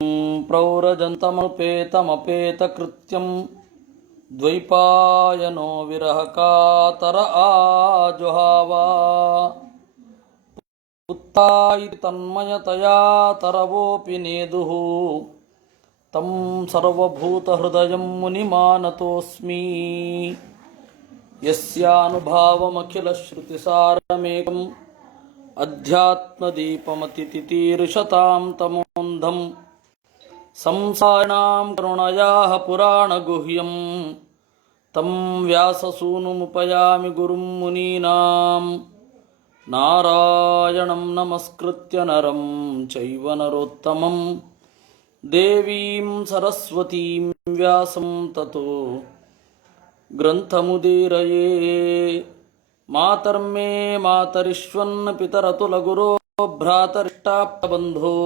ಪ್ರೌರಜಂತಮಪೇತಮಪೇತಕೃತ್ಯಂ ದ್ವೈಪಾಯನೋ ವಿರಹಕಾತರ ಆಜುಹಾವ ಪುತ್ತಾಯಿ ತನ್ಮಯತಯಾ ತರವೋಪಿ ನೇದುಃ ತಂ ಸರ್ವಭೂತಹೃದಯಂ ಮುನಿಮಾನತೋಸ್ಮಿ ಯಸ್ಯಾನುಭಾವಮಖಿಲಶ್ರುತಿಸಾರಮೇಕಂ ಅಧ್ಯಾತ್ಮದೀಪಮತಿತಿತೀರ್ಷತಾಂ ತಮೋಂಧಂ ಸಂಸಾರಿಣಾಂ ಕರುಣಯಾಃ ಪುರಾಣಗುಹ್ಯಂ ತಂ ವ್ಯಾಸಸೂನುಮುಪಯಾಮಿ ಗುರುಂ ಮುನೀನಾಂ ನಾರಾಯಣಂ ನಮಸ್ಕೃತ್ಯ ನರಂ ಚೈವ ನರೋತ್ತಮಂ ದೇವೀಂ ಸರಸ್ವತೀಂ ವ್ಯಾಸಂ ತತೋ ಗ್ರಂಥಮುದೀರಯೇ ಮಾತರ್ಮೇ ಮಾತರಿಶ್ವನ್ನ ಪಿತರತುಲಗುರೋ ಭ್ರಾತರಿಷ್ಟಾಪ್ತಬಂಧೋ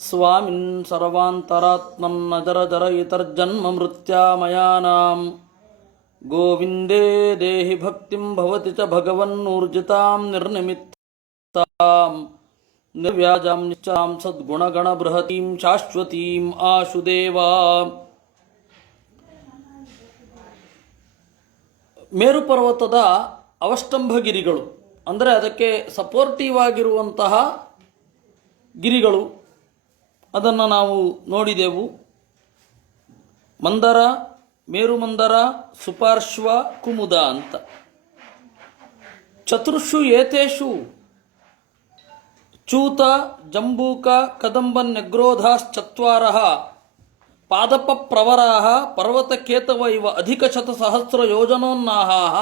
ಸ್ವಾಮಿನ್ ಸರ್ವಾಂತರಾತ್ಮನ್ನ ಜರ ಜರ ಇತರ್ಜನ್ಮ ಮೃತ್ಯಾಮಯಾನಾಂ ಗೋವಿಂದೇ ದೇಹಿ ಭಕ್ತಿಂ ಭವತಿ ಚ ಭಗವನ್ನೂರ್ಜಿತಾಂ ನಿರ್ನಿಮಿತ್ತಾಂ ನಿರ್ವ್ಯಾಜಾಂ ನಿಶ್ಚಾಂ ಸದ್ಗುಣಗಣ ಬೃಹತೀಂ ಶಾಶ್ವತೀಂ ಆಶುದೇವಾ. ಮೇರು ಪರ್ವತದ ಅವಷ್ಟಂಭಗಿರಿಗಳು ಅಂದರೆ ಅದಕ್ಕೆ ಸಪೋರ್ಟಿವ್ ಆಗಿರುವಂತಹ ಗಿರಿಗಳು, ಅದನ್ನು ನಾವು ನೋಡಿದೆವು. ಮಂದರ, ಮೇರುಮಂದರ, ಸುಪಾರ್ಶ್ವ, ಕುಮುದ ಅಂತ. ಚತುರ್ಷು ಏತೇಷು ಚೂತ, ಜಂಬೂಕ, ಕದಂಬ, ನೆಗ್ರೋಧಾಶ್ಚತ್ವಾರಃ ಪಾದಪ ಪ್ರವರಾಹ ಪರ್ವತಕೇತವ ಇವ ಅಧಿಕಶತಸಹಸ್ರ ಯೋಜನೋನ್ನಾಹಾಃ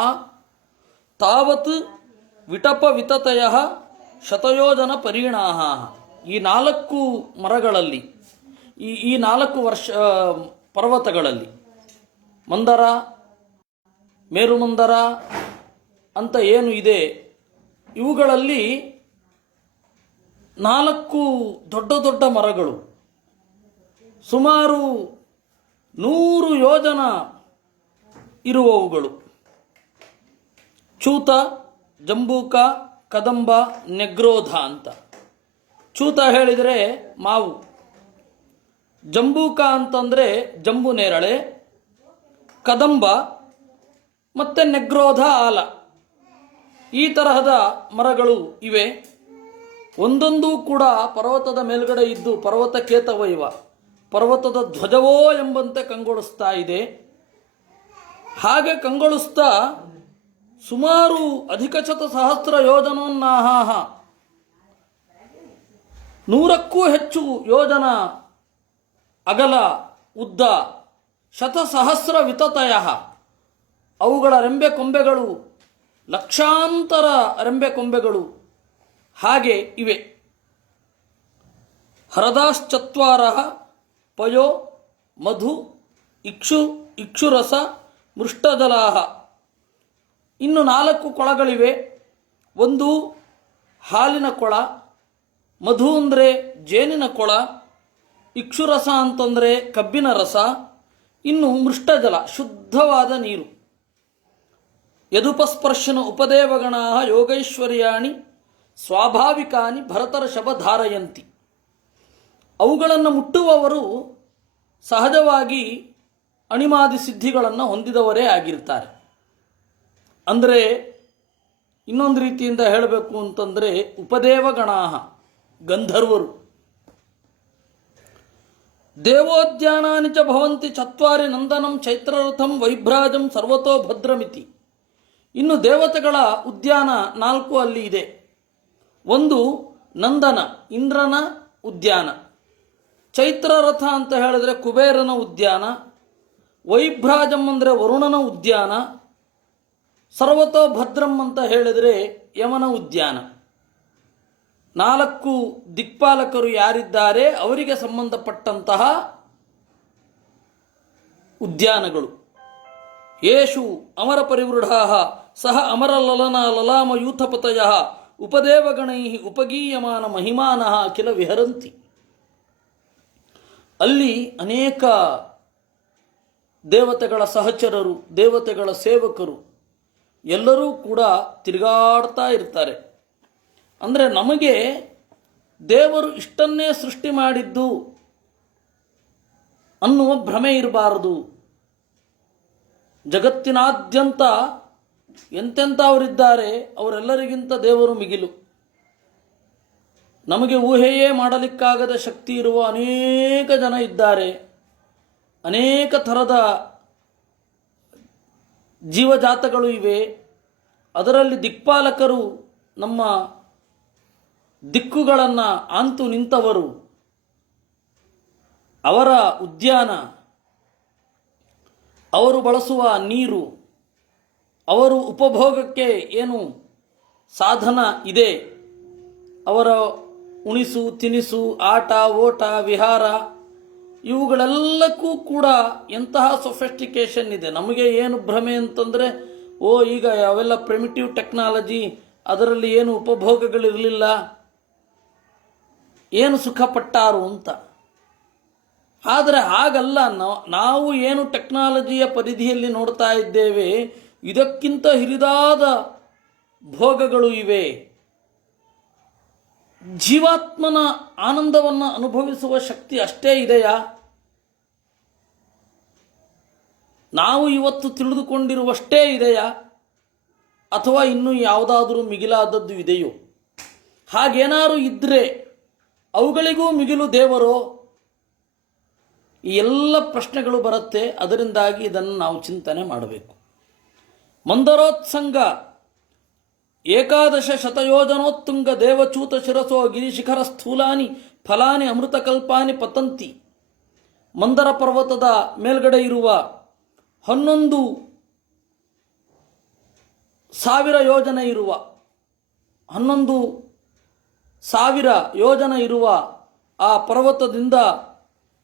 ತಾವತ್ ವಿಟಪ ವಿತತಯಃ ಶತಯೋಜನ ಪರಿಣಾಹ. ಈ ನಾಲ್ಕು ಮರಗಳಲ್ಲಿ, ಈ ನಾಲ್ಕು ಪರ್ವತಗಳಲ್ಲಿ ಮಂದರ, ಮೇರುಮಂದರ ಅಂತ ಏನು ಇದೆ, ಇವುಗಳಲ್ಲಿ ನಾಲ್ಕು ದೊಡ್ಡ ದೊಡ್ಡ ಮರಗಳು ಸುಮಾರು 100 ಯೋಜನ ಇರುವವುಗಳು. ಚೂತ, ಜಂಬೂಕ, ಕದಂಬ, ನೆಗ್ರೋಧ ಅಂತ. ಚೂತ ಹೇಳಿದರೆ ಮಾವು, ಜಂಬೂಕ ಅಂತಂದರೆ ಜಂಬು ನೇರಳೆ, ಕದಂಬ ಮತ್ತು ನೆಗ್ರೋಧ ಆಲ, ಈ ತರಹದ ಮರಗಳು ಇವೆ. ಒಂದೊಂದೂ ಕೂಡ ಪರ್ವತದ ಮೇಲ್ಗಡೆ ಇದ್ದು ಪರ್ವತ ಕೇತವ ಇವ ಪರ್ವತದ ಧ್ವಜವೋ ಎಂಬಂತೆ ಕಂಗೊಳಿಸ್ತಾ ಇದೆ. ಹಾಗೆ ಕಂಗೊಳಿಸ್ತಾ ಸುಮಾರು ಅಧಿಕಶತಸಹಸ್ರ ಯೋಜನೋನ್ನಾಹಾಃ 100ಕ್ಕೂ ಹೆಚ್ಚು ಯೋಜನ ಅಗಲ ಉದ್ದ, ಶತಸಹಸ್ರ ವಿತತಯ ಅವುಗಳ ರೆಂಬೆ ಕೊಂಬೆಗಳು ಲಕ್ಷಾಂತರ ರೆಂಬೆ ಕೊಂಬೆಗಳು ಹಾಗೆ ಇವೆ. ಹರದಾಶ್ಚತ್ವಾರಃ ಪಯೋ ಮಧು ಇಕ್ಷುರಸ ಮೃಷ್ಟಜಲಾಹ. ಇನ್ನು 4 ಕೊಳಗಳಿವೆ. ಒಂದು ಹಾಲಿನ ಕೊಳ, ಮಧು ಅಂದರೆ ಜೇನಿನ ಕೊಳ, ಇಕ್ಷುರಸ ಅಂತಂದರೆ ಕಬ್ಬಿನ ರಸ, ಇನ್ನು ಮೃಷ್ಟಜಲ ಶುದ್ಧವಾದ ನೀರು. ಯದುಪಸ್ಪರ್ಶನ ಉಪದೇವಗಣ ಯೋಗೈಶ್ವರ್ಯಾಣಿ ಸ್ವಾಭಾವಿಕಾನಿ ಭರತರ್ಷಭ ಧಾರಯಂತಿ. ಅವುಗಳನ್ನು ಮುಟ್ಟುವವರು ಸಹಜವಾಗಿ ಅಣಿಮಾದಿ ಸಿದ್ಧಿಗಳನ್ನು ಹೊಂದಿದವರೇ ಆಗಿರ್ತಾರೆ. ಅಂದರೆ ಇನ್ನೊಂದು ರೀತಿಯಿಂದ ಹೇಳಬೇಕು ಅಂತಂದರೆ ಉಪದೇವಗಣಾಹ ಗಂಧರ್ವರು. ದೇವೋದ್ಯಾನಾನಿ ಚ ಭವಂತಿ ಚತ್ವಾರಿ ನಂದನಂ ಚೈತ್ರರಥಂ ವೈಭ್ರಾಜಂ ಸರ್ವತೋ ಭದ್ರಮಿತಿ. ಇನ್ನು ದೇವತೆಗಳ ಉದ್ಯಾನ 4 ಅಲ್ಲಿ ಇದೆ. ಒಂದು ನಂದನ, ಇಂದ್ರನ ಉದ್ಯಾನ. ಚೈತ್ರರಥ ಅಂತ ಹೇಳಿದ್ರೆ ಕುಬೇರನ ಉದ್ಯಾನ. ವೈಭ್ರಾಜಂ ಅಂದರೆ ವರುಣನ ಉದ್ಯಾನ. ಸರ್ವತೋ ಭದ್ರಂ ಅಂತ ಹೇಳಿದರೆ ಯಮನ ಉದ್ಯಾನ. 4 ದಿಕ್ಪಾಲಕರು ಯಾರಿದ್ದಾರೆ ಅವರಿಗೆ ಸಂಬಂಧಪಟ್ಟಂತಹ ಉದ್ಯಾನಗಳು. ಯೇಷು ಅಮರ ಪರಿವೃಢಾಃ ಸಹ ಅಮರಲಲನ ಲಲಾಮಯೂಥಪತಯಃ ಉಪದೇವಗಣೈಃ ಉಪಗೀಯಮಾನ ಮಹಿಮಾನಃ ಅಖಿಲ ವಿಹರಂತಿ. ಅಲ್ಲಿ ಅನೇಕ ದೇವತೆಗಳ ಸಹಚರರು, ದೇವತೆಗಳ ಸೇವಕರು ಎಲ್ಲರೂ ಕೂಡ ತಿರುಗಾಡ್ತಾ ಇರ್ತಾರೆ. ಅಂದರೆ ನಮಗೆ ದೇವರು ಇಷ್ಟನ್ನೇ ಸೃಷ್ಟಿ ಮಾಡಿದ್ದು ಅನ್ನುವ ಭ್ರಮೆ ಇರಬಾರದು. ಜಗತ್ತಿನಾದ್ಯಂತ ಎಂತೆಂಥವರಿದ್ದಾರೆ, ಅವರೆಲ್ಲರಿಗಿಂತ ದೇವರು ಮಿಗಿಲು. ನಮಗೆ ಊಹೆಯೇ ಮಾಡಲಿಕ್ಕಾಗದ ಶಕ್ತಿ ಇರುವ ಅನೇಕ ಜನ ಇದ್ದಾರೆ. ಅನೇಕ ಥರದ ಜೀವಜಾತಗಳು ಇವೆ. ಅದರಲ್ಲಿ ದಿಕ್ಪಾಲಕರು ನಮ್ಮ ದಿಕ್ಕುಗಳನ್ನು ಆಂತು ನಿಂತವರು. ಅವರ ಉದ್ಯಾನ, ಅವರು ಬಳಸುವ ನೀರು, ಅವರು ಉಪಭೋಗಕ್ಕೆ ಏನು ಸಾಧನ ಇದೆ, ಅವರ ಉಣಿಸು ತಿನಿಸು, ಆಟ ಓಟ ವಿಹಾರ, ಇವುಗಳೆಲ್ಲಕ್ಕೂ ಕೂಡ ಎಂತಹ ಸೊಫೆಸ್ಟಿಕೇಶನ್ ಇದೆ. ನಮಗೆ ಏನು ಭ್ರಮೆ ಅಂತಂದರೆ, ಈಗ ಅವೆಲ್ಲ ಪ್ರಿಮಿಟಿವ್ ಟೆಕ್ನಾಲಜಿ, ಅದರಲ್ಲಿ ಏನು ಉಪಭೋಗಗಳಿರಲಿಲ್ಲ, ಏನು ಸುಖಪಟ್ಟಾರು ಅಂತ. ಆದರೆ ಹಾಗಲ್ಲ. ನಾವು ಏನು ಟೆಕ್ನಾಲಜಿಯ ಪರಿಧಿಯಲ್ಲಿ ನೋಡ್ತಾ ಇದ್ದೇವೆ, ಇದಕ್ಕಿಂತ ಹಿರಿದಾದ ಭೋಗಗಳು ಇವೆ. ಜೀವಾತ್ಮನ ಆನಂದವನ್ನು ಅನುಭವಿಸುವ ಶಕ್ತಿ ಅಷ್ಟೇ ಇದೆಯಾ? ನಾವು ಇವತ್ತು ತಿಳಿದುಕೊಂಡಿರುವಷ್ಟೇ ಇದೆಯಾ? ಅಥವಾ ಇನ್ನೂ ಯಾವುದಾದರೂ ಮಿಗಿಲಾದದ್ದು ಇದೆಯೋ? ಹಾಗೇನಾರು ಇದ್ದರೆ ಅವುಗಳಿಗೂ ಮಿಗಿಲು ದೇವರೋ? ಈ ಎಲ್ಲ ಪ್ರಶ್ನೆಗಳು ಬರುತ್ತೆ. ಅದರಿಂದಾಗಿ ಇದನ್ನು ನಾವು ಚಿಂತನೆ ಮಾಡಬೇಕು. ಮಂದರೋತ್ಸಂಗ 11 ಶತಯೋಜನೋತ್ತುಂಗ ದೇವಚೂತ ಶಿರಸೋ ಗಿರಿಶಿಖರ ಸ್ಥೂಲಾನಿ ಫಲಾನಿ ಅಮೃತಕಲ್ಪಾನಿ ಪತಂತಿ. ಮಂದರ ಪರ್ವತದ ಮೇಲ್ಗಡೆ ಇರುವ 11,000 ಯೋಜನೆ ಇರುವ ಆ ಪರ್ವತದಿಂದ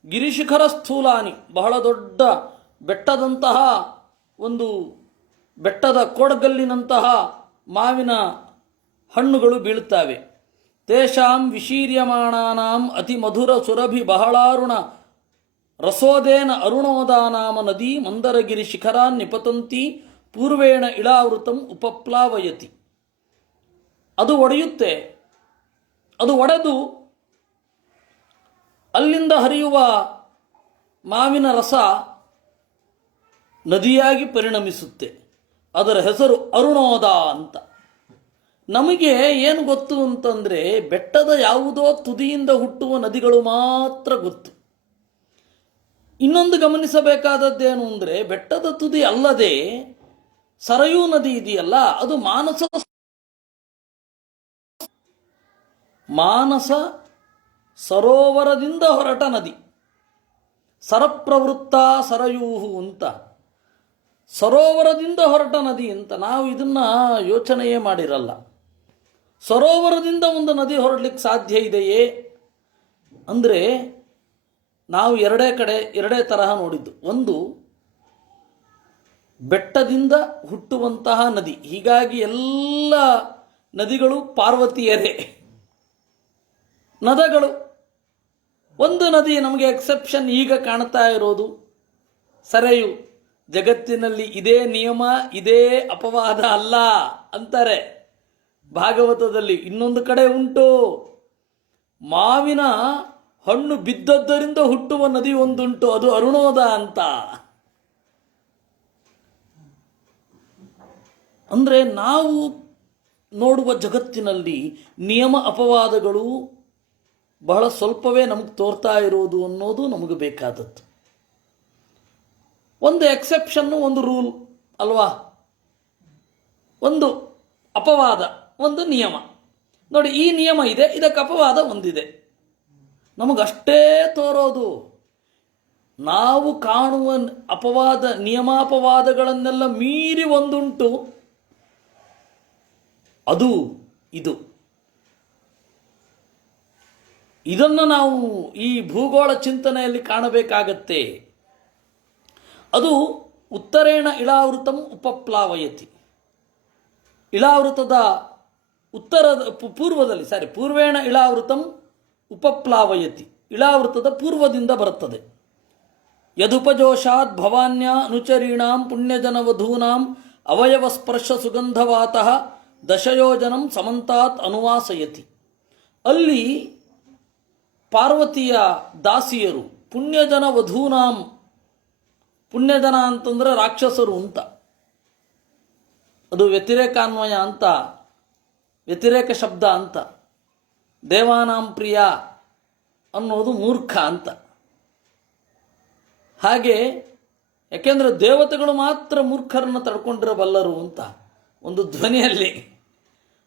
ಗಿರಿಶಿಖರ ಸ್ಥೂಲಾನಿ, ಬಹಳ ದೊಡ್ಡ ಬೆಟ್ಟದಂತಹ ಒಂದು ಬೆಟ್ಟದ ಕೋಡಗಲ್ಲಿನಂತಹ ಮಾವಿನ ಹಣ್ಣುಗಳು ಬೀಳುತ್ತವೆ. ತೇಷಾಂ ವಿಶೀರ್ಯಮಾಣಾನಾಂ ಅತಿ ಮಧುರ ಸುರಭಿ ಬಹಳಾರುಣ ರಸೋದೇನ ಅರುಣೋದಾನಾಮ ನದಿ ಮಂದರಗಿರಿ ಶಿಖರಾನ್ ನಿಪತಂತಿ ಪೂರ್ವೇಣ ಇಳಾವೃತಂ ಉಪಪ್ಲಾವಯತಿ. ಅದು ಒಡೆಯುತ್ತೆ. ಅದು ಒಡೆದು ಅಲ್ಲಿಂದ ಹರಿಯುವ ಮಾವಿನ ರಸ ನದಿಯಾಗಿ ಪರಿಣಮಿಸುತ್ತೆ. ಅದರ ಹೆಸರು ಅರುಣೋದ ಅಂತ. ನಮಗೆ ಏನು ಗೊತ್ತು ಅಂತಂದರೆ, ಬೆಟ್ಟದ ಯಾವುದೋ ತುದಿಯಿಂದ ಹುಟ್ಟುವ ನದಿಗಳು ಮಾತ್ರ ಗೊತ್ತು. ಇನ್ನೊಂದು ಗಮನಿಸಬೇಕಾದದ್ದೇನು ಅಂದರೆ, ಬೆಟ್ಟದ ತುದಿ ಅಲ್ಲದೆ ಸರಯೂ ನದಿ ಇದೆಯಲ್ಲ, ಅದು ಮಾನಸ ಸರೋವರದಿಂದ ಹೊರಟ ನದಿ. ಸರಪ್ರವೃತ್ತ ಸರಯೂಹು ಅಂತ, ಸರೋವರದಿಂದ ಹೊರಟ ನದಿ ಅಂತ. ನಾವು ಇದನ್ನು ಯೋಚನೆಯೇ ಮಾಡಿರಲ್ಲ. ಸರೋವರದಿಂದ ಒಂದು ನದಿ ಹೊರಡ್ಲಿಕ್ಕೆ ಸಾಧ್ಯ ಇದೆಯೇ ಅಂದರೆ, ನಾವು ಎರಡೇ ತರಹ ನೋಡಿದ್ದು. ಒಂದು, ಬೆಟ್ಟದಿಂದ ಹುಟ್ಟುವಂತಹ ನದಿ. ಹೀಗಾಗಿ ಎಲ್ಲ ನದಿಗಳು ಪಾರ್ವತಿಯರೇ ನದಿಗಳು. ಒಂದು ನದಿ ನಮಗೆ ಎಕ್ಸೆಪ್ಷನ್ ಈಗ ಕಾಣ್ತಾ ಇರೋದು ಸರಯು. ಜಗತ್ತಿನಲ್ಲಿ ಇದೇ ನಿಯಮ, ಇದೇ ಅಪವಾದ ಅಲ್ಲ ಅಂತಾರೆ ಭಾಗವತದಲ್ಲಿ. ಇನ್ನೊಂದು ಕಡೆ ಉಂಟು, ಮಾವಿನ ಹಣ್ಣು ಬಿದ್ದದ್ದರಿಂದ ಹುಟ್ಟುವ ನದಿ ಒಂದುಂಟು, ಅದು ಅರುಣೋದ ಅಂತ. ಅಂದರೆ ನಾವು ನೋಡುವ ಜಗತ್ತಿನಲ್ಲಿ ನಿಯಮ ಅಪವಾದಗಳು ಬಹಳ ಸ್ವಲ್ಪವೇ ನಮಗೆ ತೋರ್ತಾ ಇರೋದು ಅನ್ನೋದು ನಮಗೆ ಬೇಕಾದದ್ದು. ಒಂದು ಎಕ್ಸೆಪ್ಷನ್ನು, ಒಂದು ರೂಲ್ ಅಲ್ವಾ? ಒಂದು ಅಪವಾದ, ಒಂದು ನಿಯಮ. ನೋಡಿ, ಈ ನಿಯಮ ಇದೆ, ಇದಕ್ಕೆ ಅಪವಾದ ಒಂದಿದೆ. ನಮಗಷ್ಟೇ ತೋರೋದು. ನಾವು ಕಾಣುವ ಅಪವಾದ, ನಿಯಮಾಪವಾದಗಳನ್ನೆಲ್ಲ ಮೀರಿ ಒಂದುಂಟು, ಅದು ಇದು. ಇದನ್ನು ನಾವು ಈ ಭೂಗೋಳ ಚಿಂತನೆಯಲ್ಲಿ ಕಾಣಬೇಕಾಗತ್ತೆ. ಅದು ಉತ್ತರೇಣ ಇಳಾವೃತಂ ಉಪಪ್ಲಾವಯತಿ. ಇಳಾವೃತದ ಪೂರ್ವೇಣ ಇಳಾವೃತಂ ಉಪಪ್ಲಾವಯತಿ. ಇಳಾವೃತದ ಪೂರ್ವದಿಂದ ಬರುತ್ತದೆ. ಯದುಪಜೋಷಾತ್ ಭವಾನ್ಯ ಅನುಚರೀಣಾಂ ಪುಣ್ಯಜನವಧೂನಾಂ ಅವಯವ ಸ್ಪರ್ಶ ಸುಗಂಧವಾತಃ ದಶಯೋಜನಂ ಸಮಂತಾತ್ ಅನುವಾಸಯತಿ. ಅಲ್ಲಿ ಪಾರ್ವತಿಯ ದಾಸಿಯರು, ಪುಣ್ಯಜನ ವಧೂನಾಂ, ಪುಣ್ಯಜನ ಅಂತಂದರೆ ರಾಕ್ಷಸರು ಅಂತ, ಅದು ವ್ಯತಿರೇಕಾನ್ವಯ ಅಂತ, ವ್ಯತಿರೇಕ ಶಬ್ದ ಅಂತ. ದೇವಾನಾಂ ಪ್ರಿಯ ಅನ್ನೋದು ಮೂರ್ಖ ಅಂತ. ಹಾಗೆ ಯಾಕೆಂದರೆ ದೇವತೆಗಳು ಮಾತ್ರ ಮೂರ್ಖರನ್ನು ತಡ್ಕೊಂಡಿರಬಲ್ಲರು ಅಂತ ಒಂದು ಧ್ವನಿಯಲ್ಲಿ.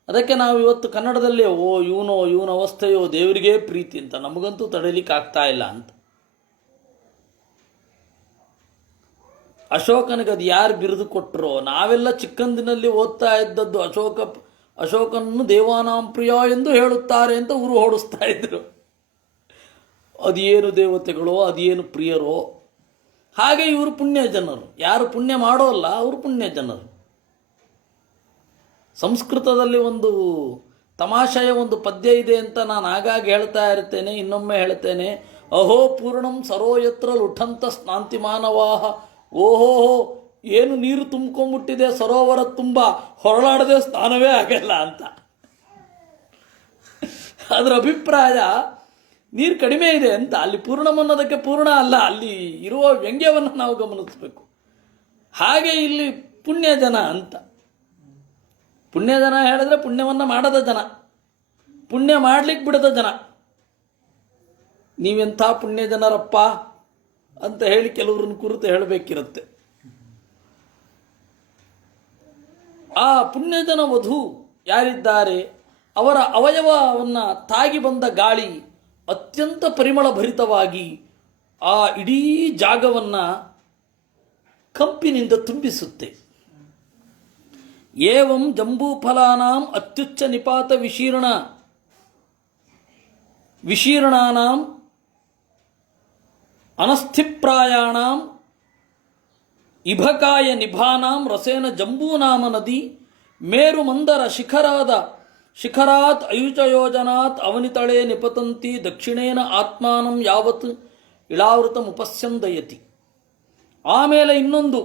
ಅದಕ್ಕೆ ನಾವು ಇವತ್ತು ಕನ್ನಡದಲ್ಲಿ ಇವನ ಅವಸ್ಥೆಯೋ ದೇವರಿಗೇ ಪ್ರೀತಿ ಅಂತ, ನಮಗಂತೂ ತಡೀಲಿಕ್ಕೆ ಆಗ್ತಾ ಇಲ್ಲ ಅಂತ. ಅಶೋಕನಿಗೆ ಅದು ಯಾರು ಬಿರುದು ಕೊಟ್ಟರೋ? ನಾವೆಲ್ಲ ಚಿಕ್ಕಂದಿನಲ್ಲಿ ಓದ್ತಾ ಇದ್ದದ್ದು ಅಶೋಕನನ್ನು ದೇವಾನಾಂ ಪ್ರಿಯ ಎಂದು ಹೇಳುತ್ತಾರೆ ಅಂತ ಊರು ಓಡಿಸ್ತಾ ಇದ್ರು. ಅದೇನು ದೇವತೆಗಳೋ, ಅದೇನು ಪ್ರಿಯರೋ. ಹಾಗೆ ಇವರು ಪುಣ್ಯ ಜನರು. ಯಾರು ಪುಣ್ಯ ಮಾಡೋಲ್ಲ ಅವರು ಪುಣ್ಯ ಜನರು. ಸಂಸ್ಕೃತದಲ್ಲಿ ಒಂದು ತಮಾಷೆಯ ಒಂದು ಪದ್ಯ ಇದೆ ಅಂತ ನಾನು ಆಗಾಗ ಹೇಳ್ತಾ ಇರ್ತೇನೆ, ಇನ್ನೊಮ್ಮೆ ಹೇಳ್ತೇನೆ. ಅಹೋ ಪೂರ್ಣಂ ಸರೋಯತ್ರ ಲುಠಂತ ಸ್ನಾಂತಿ ಮಾನವಾಹ. ಓಹೋ, ಏನು ನೀರು ತುಂಬ್ಕೊಂಡ್ಬಿಟ್ಟಿದೆ ಸರೋವರ ತುಂಬ, ಹೊರಳಾಡದೆ ಸ್ನಾನವೇ ಆಗಲ್ಲ ಅಂತ. ಅದರ ಅಭಿಪ್ರಾಯ ನೀರು ಕಡಿಮೆ ಇದೆ ಅಂತ. ಅಲ್ಲಿ ಪೂರ್ಣಂ ಅನ್ನೋದಕ್ಕೆ ಪೂರ್ಣ ಅಲ್ಲ, ಅಲ್ಲಿ ಇರುವ ವ್ಯಂಗ್ಯವನ್ನು ನಾವು ಗಮನಿಸಬೇಕು. ಹಾಗೆ ಇಲ್ಲಿ ಪುಣ್ಯ ಜನ ಅಂತ. ಪುಣ್ಯ ಜನ ಹೇಳಿದ್ರೆ ಪುಣ್ಯವನ್ನು ಮಾಡದ ಜನ, ಪುಣ್ಯ ಮಾಡ್ಲಿಕ್ಕೆ ಬಿಡದ ಜನ. ನೀವೆಂಥ ಪುಣ್ಯ ಜನರಪ್ಪ ಅಂತ ಹೇಳಿ ಕೆಲವ್ರನ್ನ ಕುರಿತು ಹೇಳಬೇಕಿರುತ್ತೆ. ಆ ಪುಣ್ಯಜನ ವಧು ಯಾರಿದ್ದಾರೆ, ಅವರ ಅವಯವವನ್ನು ತಾಗಿ ಬಂದ ಗಾಳಿ ಅತ್ಯಂತ ಪರಿಮಳ ಭರಿತವಾಗಿ ಆ ಇಡೀ ಜಾಗವನ್ನು ಕಂಪಿನಿಂದ ತುಂಬಿಸುತ್ತೆ. ಏವಂ ಜಂಬೂಫಲಾನಾಂ ಅತ್ಯುಚ್ಚ ನಿಪಾತ ವಿಶೀರ್ಣಾನಾಂ ಅನಸ್ಥಿಪ್ರಾಯಾಣಾಂ ಇಭಕಾಯ ನಿಭಾನಾಂ ರಸೇನ ಜಂಬೂನಾಮ ನದಿ ಮೇರು ಮಂದರ ಶಿಖರಾತ್ ಅಯುಚಯೋಜನಾತ್ ಅವನಿತಳೆ ನಿಪತಂತಿ ದಕ್ಷಿಣೇನ ಆತ್ಮಾನಂ ಯಾವತ್ ಇಳಾವೃತ ಮುಪಸ್ಯಂದಯತಿ. ಆಮೇಲೆ ಇನ್ನೊಂದು,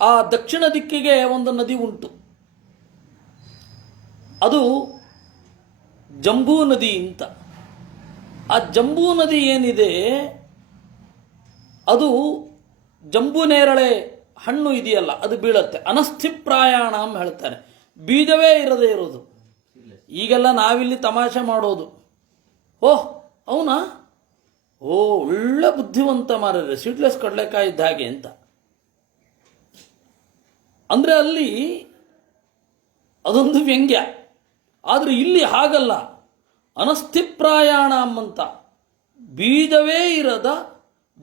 ಆ ದಕ್ಷಿಣ ದಿಕ್ಕಿಗೆ ಒಂದು ನದಿ ಉಂಟು, ಅದು ಜಂಬೂ ನದಿ ಅಂತ. ಆ ಜಂಬೂ ನದಿ ಏನಿದೆ, ಅದು ಜಂಬೂ ನೇರಳೆ ಹಣ್ಣು ಇದೆಯಲ್ಲ ಅದು ಬೀಳತ್ತೆ. ಅನಸ್ಥಿಪ್ರಾಯಾಣ ಹೇಳ್ತಾರೆ, ಬೀಜವೇ ಇರದೇ ಇರೋದು. ಈಗೆಲ್ಲ ನಾವಿಲ್ಲಿ ತಮಾಷೆ ಮಾಡೋದು, ಓಹ್ ಅವನಾ, ಒಳ್ಳೆ ಬುದ್ಧಿವಂತ ಮಾರರೆ, ಸೀಡ್ಲೆಸ್ ಕಡಲೆಕಾಯಿ ಇದ್ದ ಹಾಗೆ ಅಂತ. ಅಂದರೆ ಅಲ್ಲಿ ಅದೊಂದು ವ್ಯಂಗ್ಯ. ಆದರೆ ಇಲ್ಲಿ ಹಾಗಲ್ಲ. ಅನಸ್ಥಿಪ್ರಾಯಾಣ ಅಂತ ಬೀಜವೇ ಇರದ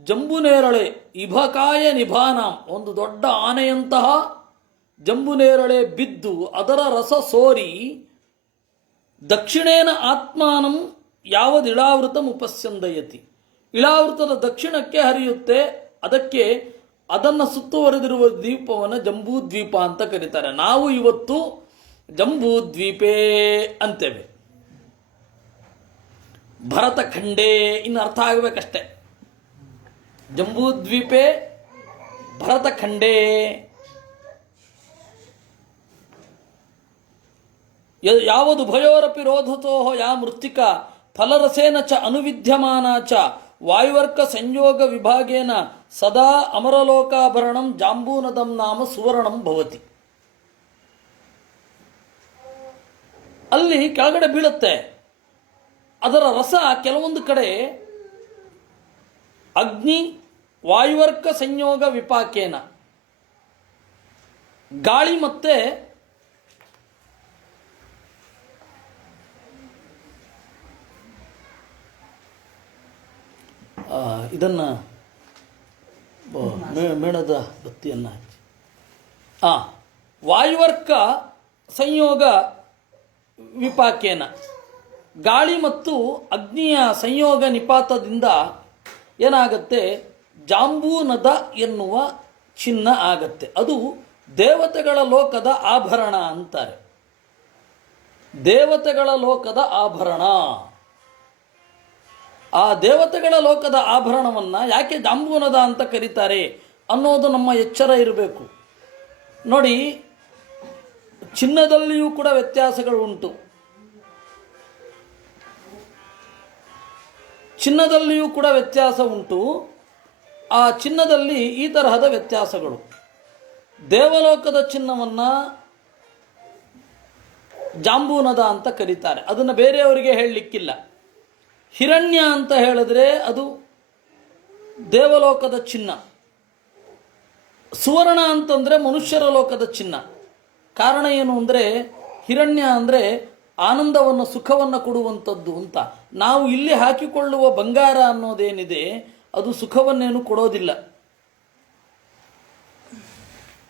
ಜಂಬುನೇರಳೆ ಇಭಕಾಯ ನಿಭಾನಾಂ, ಒಂದು ದೊಡ್ಡ ಆನೆಯಂತಹ ಜಂಬುನೇರಳೆ ಬಿದ್ದು ಅದರ ರಸ ಸೋರಿ ದಕ್ಷಿಣೇನ ಆತ್ಮಾನಂ ಯಾವದಿಳಾವೃತ ಉಪಸ್ಯಂದಯತಿ, ಇಳಾವೃತದ ದಕ್ಷಿಣಕ್ಕೆ ಹರಿಯುತ್ತೆ. ಅದನ್ನು ಸುತ್ತುವರೆದಿರುವ ದ್ವೀಪವನ್ನು ಜಂಬೂದ್ವೀಪ ಅಂತ ಕರೀತಾರೆ. ನಾವು ಇವತ್ತು ಜಂಬೂದ್ವೀಪೇ ಅಂತೇವೆ. ಭರತಖಂಡೇ ಇನ್ನು ಅರ್ಥ ಆಗಬೇಕಷ್ಟೆ. ಜಂಬೂದ್ವೀಪೇ ಭರತಖಂಡೇ. ಯಾವುದು ಭಯೋರಪಿ ರೋಧತೋ ಯಾ ಮೃತ್ತಿಕ ಫಲರಸೇನ ಚ ಅನುವಿದ್ಯಮಾನ ಚ ವಾಯುವರ್ಕ ಸಂಯೋಗ ವಿಭಾಗೇನ ಸದಾ ಅಮರಲೋಕಾಭರಣಂ ಜಾಂಬೂನದಂ ನಾಮ ಸುವರ್ಣಂ ಭವತಿ. ಅಲ್ಲಿ ಕೆಳಗಡೆ ಬೀಳುತ್ತೆ. ಅದರ ರಸ ಕೆಲವೊಂದು ಕಡೆ ಅಗ್ನಿ ವಾಯುವರ್ಕ ಸಂಯೋಗ ವಿಪಾಕೇನ, ಗಾಳಿ ಮತ್ತೆ ಇದನ್ನು ಮೇಣದ ಬತ್ತಿಯನ್ನು ಹಚ್ಚಿ ವಾಯುವರ್ಕ ಸಂಯೋಗ ವಿಪಾಕೇನ, ಗಾಳಿ ಮತ್ತು ಅಗ್ನಿಯ ಸಂಯೋಗ ನಿಪಾತದಿಂದ ಏನಾಗತ್ತೆ, ಜಾಂಬೂನದ ಎನ್ನುವ ಚಿನ್ನ ಆಗತ್ತೆ. ಅದು ದೇವತೆಗಳ ಲೋಕದ ಆಭರಣ ಅಂತಾರೆ. ದೇವತೆಗಳ ಲೋಕದ ಆಭರಣ. ಆ ದೇವತೆಗಳ ಲೋಕದ ಆಭರಣವನ್ನು ಯಾಕೆ ಜಾಂಬೂನದ ಅಂತ ಕರೀತಾರೆ ಅನ್ನೋದು ನಮ್ಮ ಎಚ್ಚರ ಇರಬೇಕು. ನೋಡಿ, ಚಿನ್ನದಲ್ಲಿಯೂ ಕೂಡ ವ್ಯತ್ಯಾಸಗಳು ಉಂಟು. ಚಿನ್ನದಲ್ಲಿಯೂ ಕೂಡ ವ್ಯತ್ಯಾಸ ಉಂಟು. ಆ ಚಿನ್ನದಲ್ಲಿ ಈ ತರಹದ ವ್ಯತ್ಯಾಸಗಳು. ದೇವಲೋಕದ ಚಿನ್ನವನ್ನು ಜಾಂಬೂನದ ಅಂತ ಕರೀತಾರೆ. ಅದನ್ನು ಬೇರೆಯವರಿಗೆ ಹೇಳಲಿಕ್ಕಿಲ್ಲ. ಹಿರಣ್ಯ ಅಂತ ಹೇಳಿದ್ರೆ ಅದು ದೇವಲೋಕದ ಚಿನ್ನ. ಸುವರ್ಣ ಅಂತಂದರೆ ಮನುಷ್ಯರ ಲೋಕದ ಚಿನ್ನ. ಕಾರಣ ಏನು ಅಂದರೆ ಹಿರಣ್ಯ ಅಂದರೆ ಆನಂದವನ್ನು ಸುಖವನ್ನು ಕೊಡುವಂಥದ್ದು ಅಂತ. ನಾವು ಇಲ್ಲಿ ಹಾಕಿಕೊಳ್ಳುವ ಬಂಗಾರ ಅನ್ನೋದೇನಿದೆ ಅದು ಸುಖವನ್ನೇನು ಕೊಡೋದಿಲ್ಲ.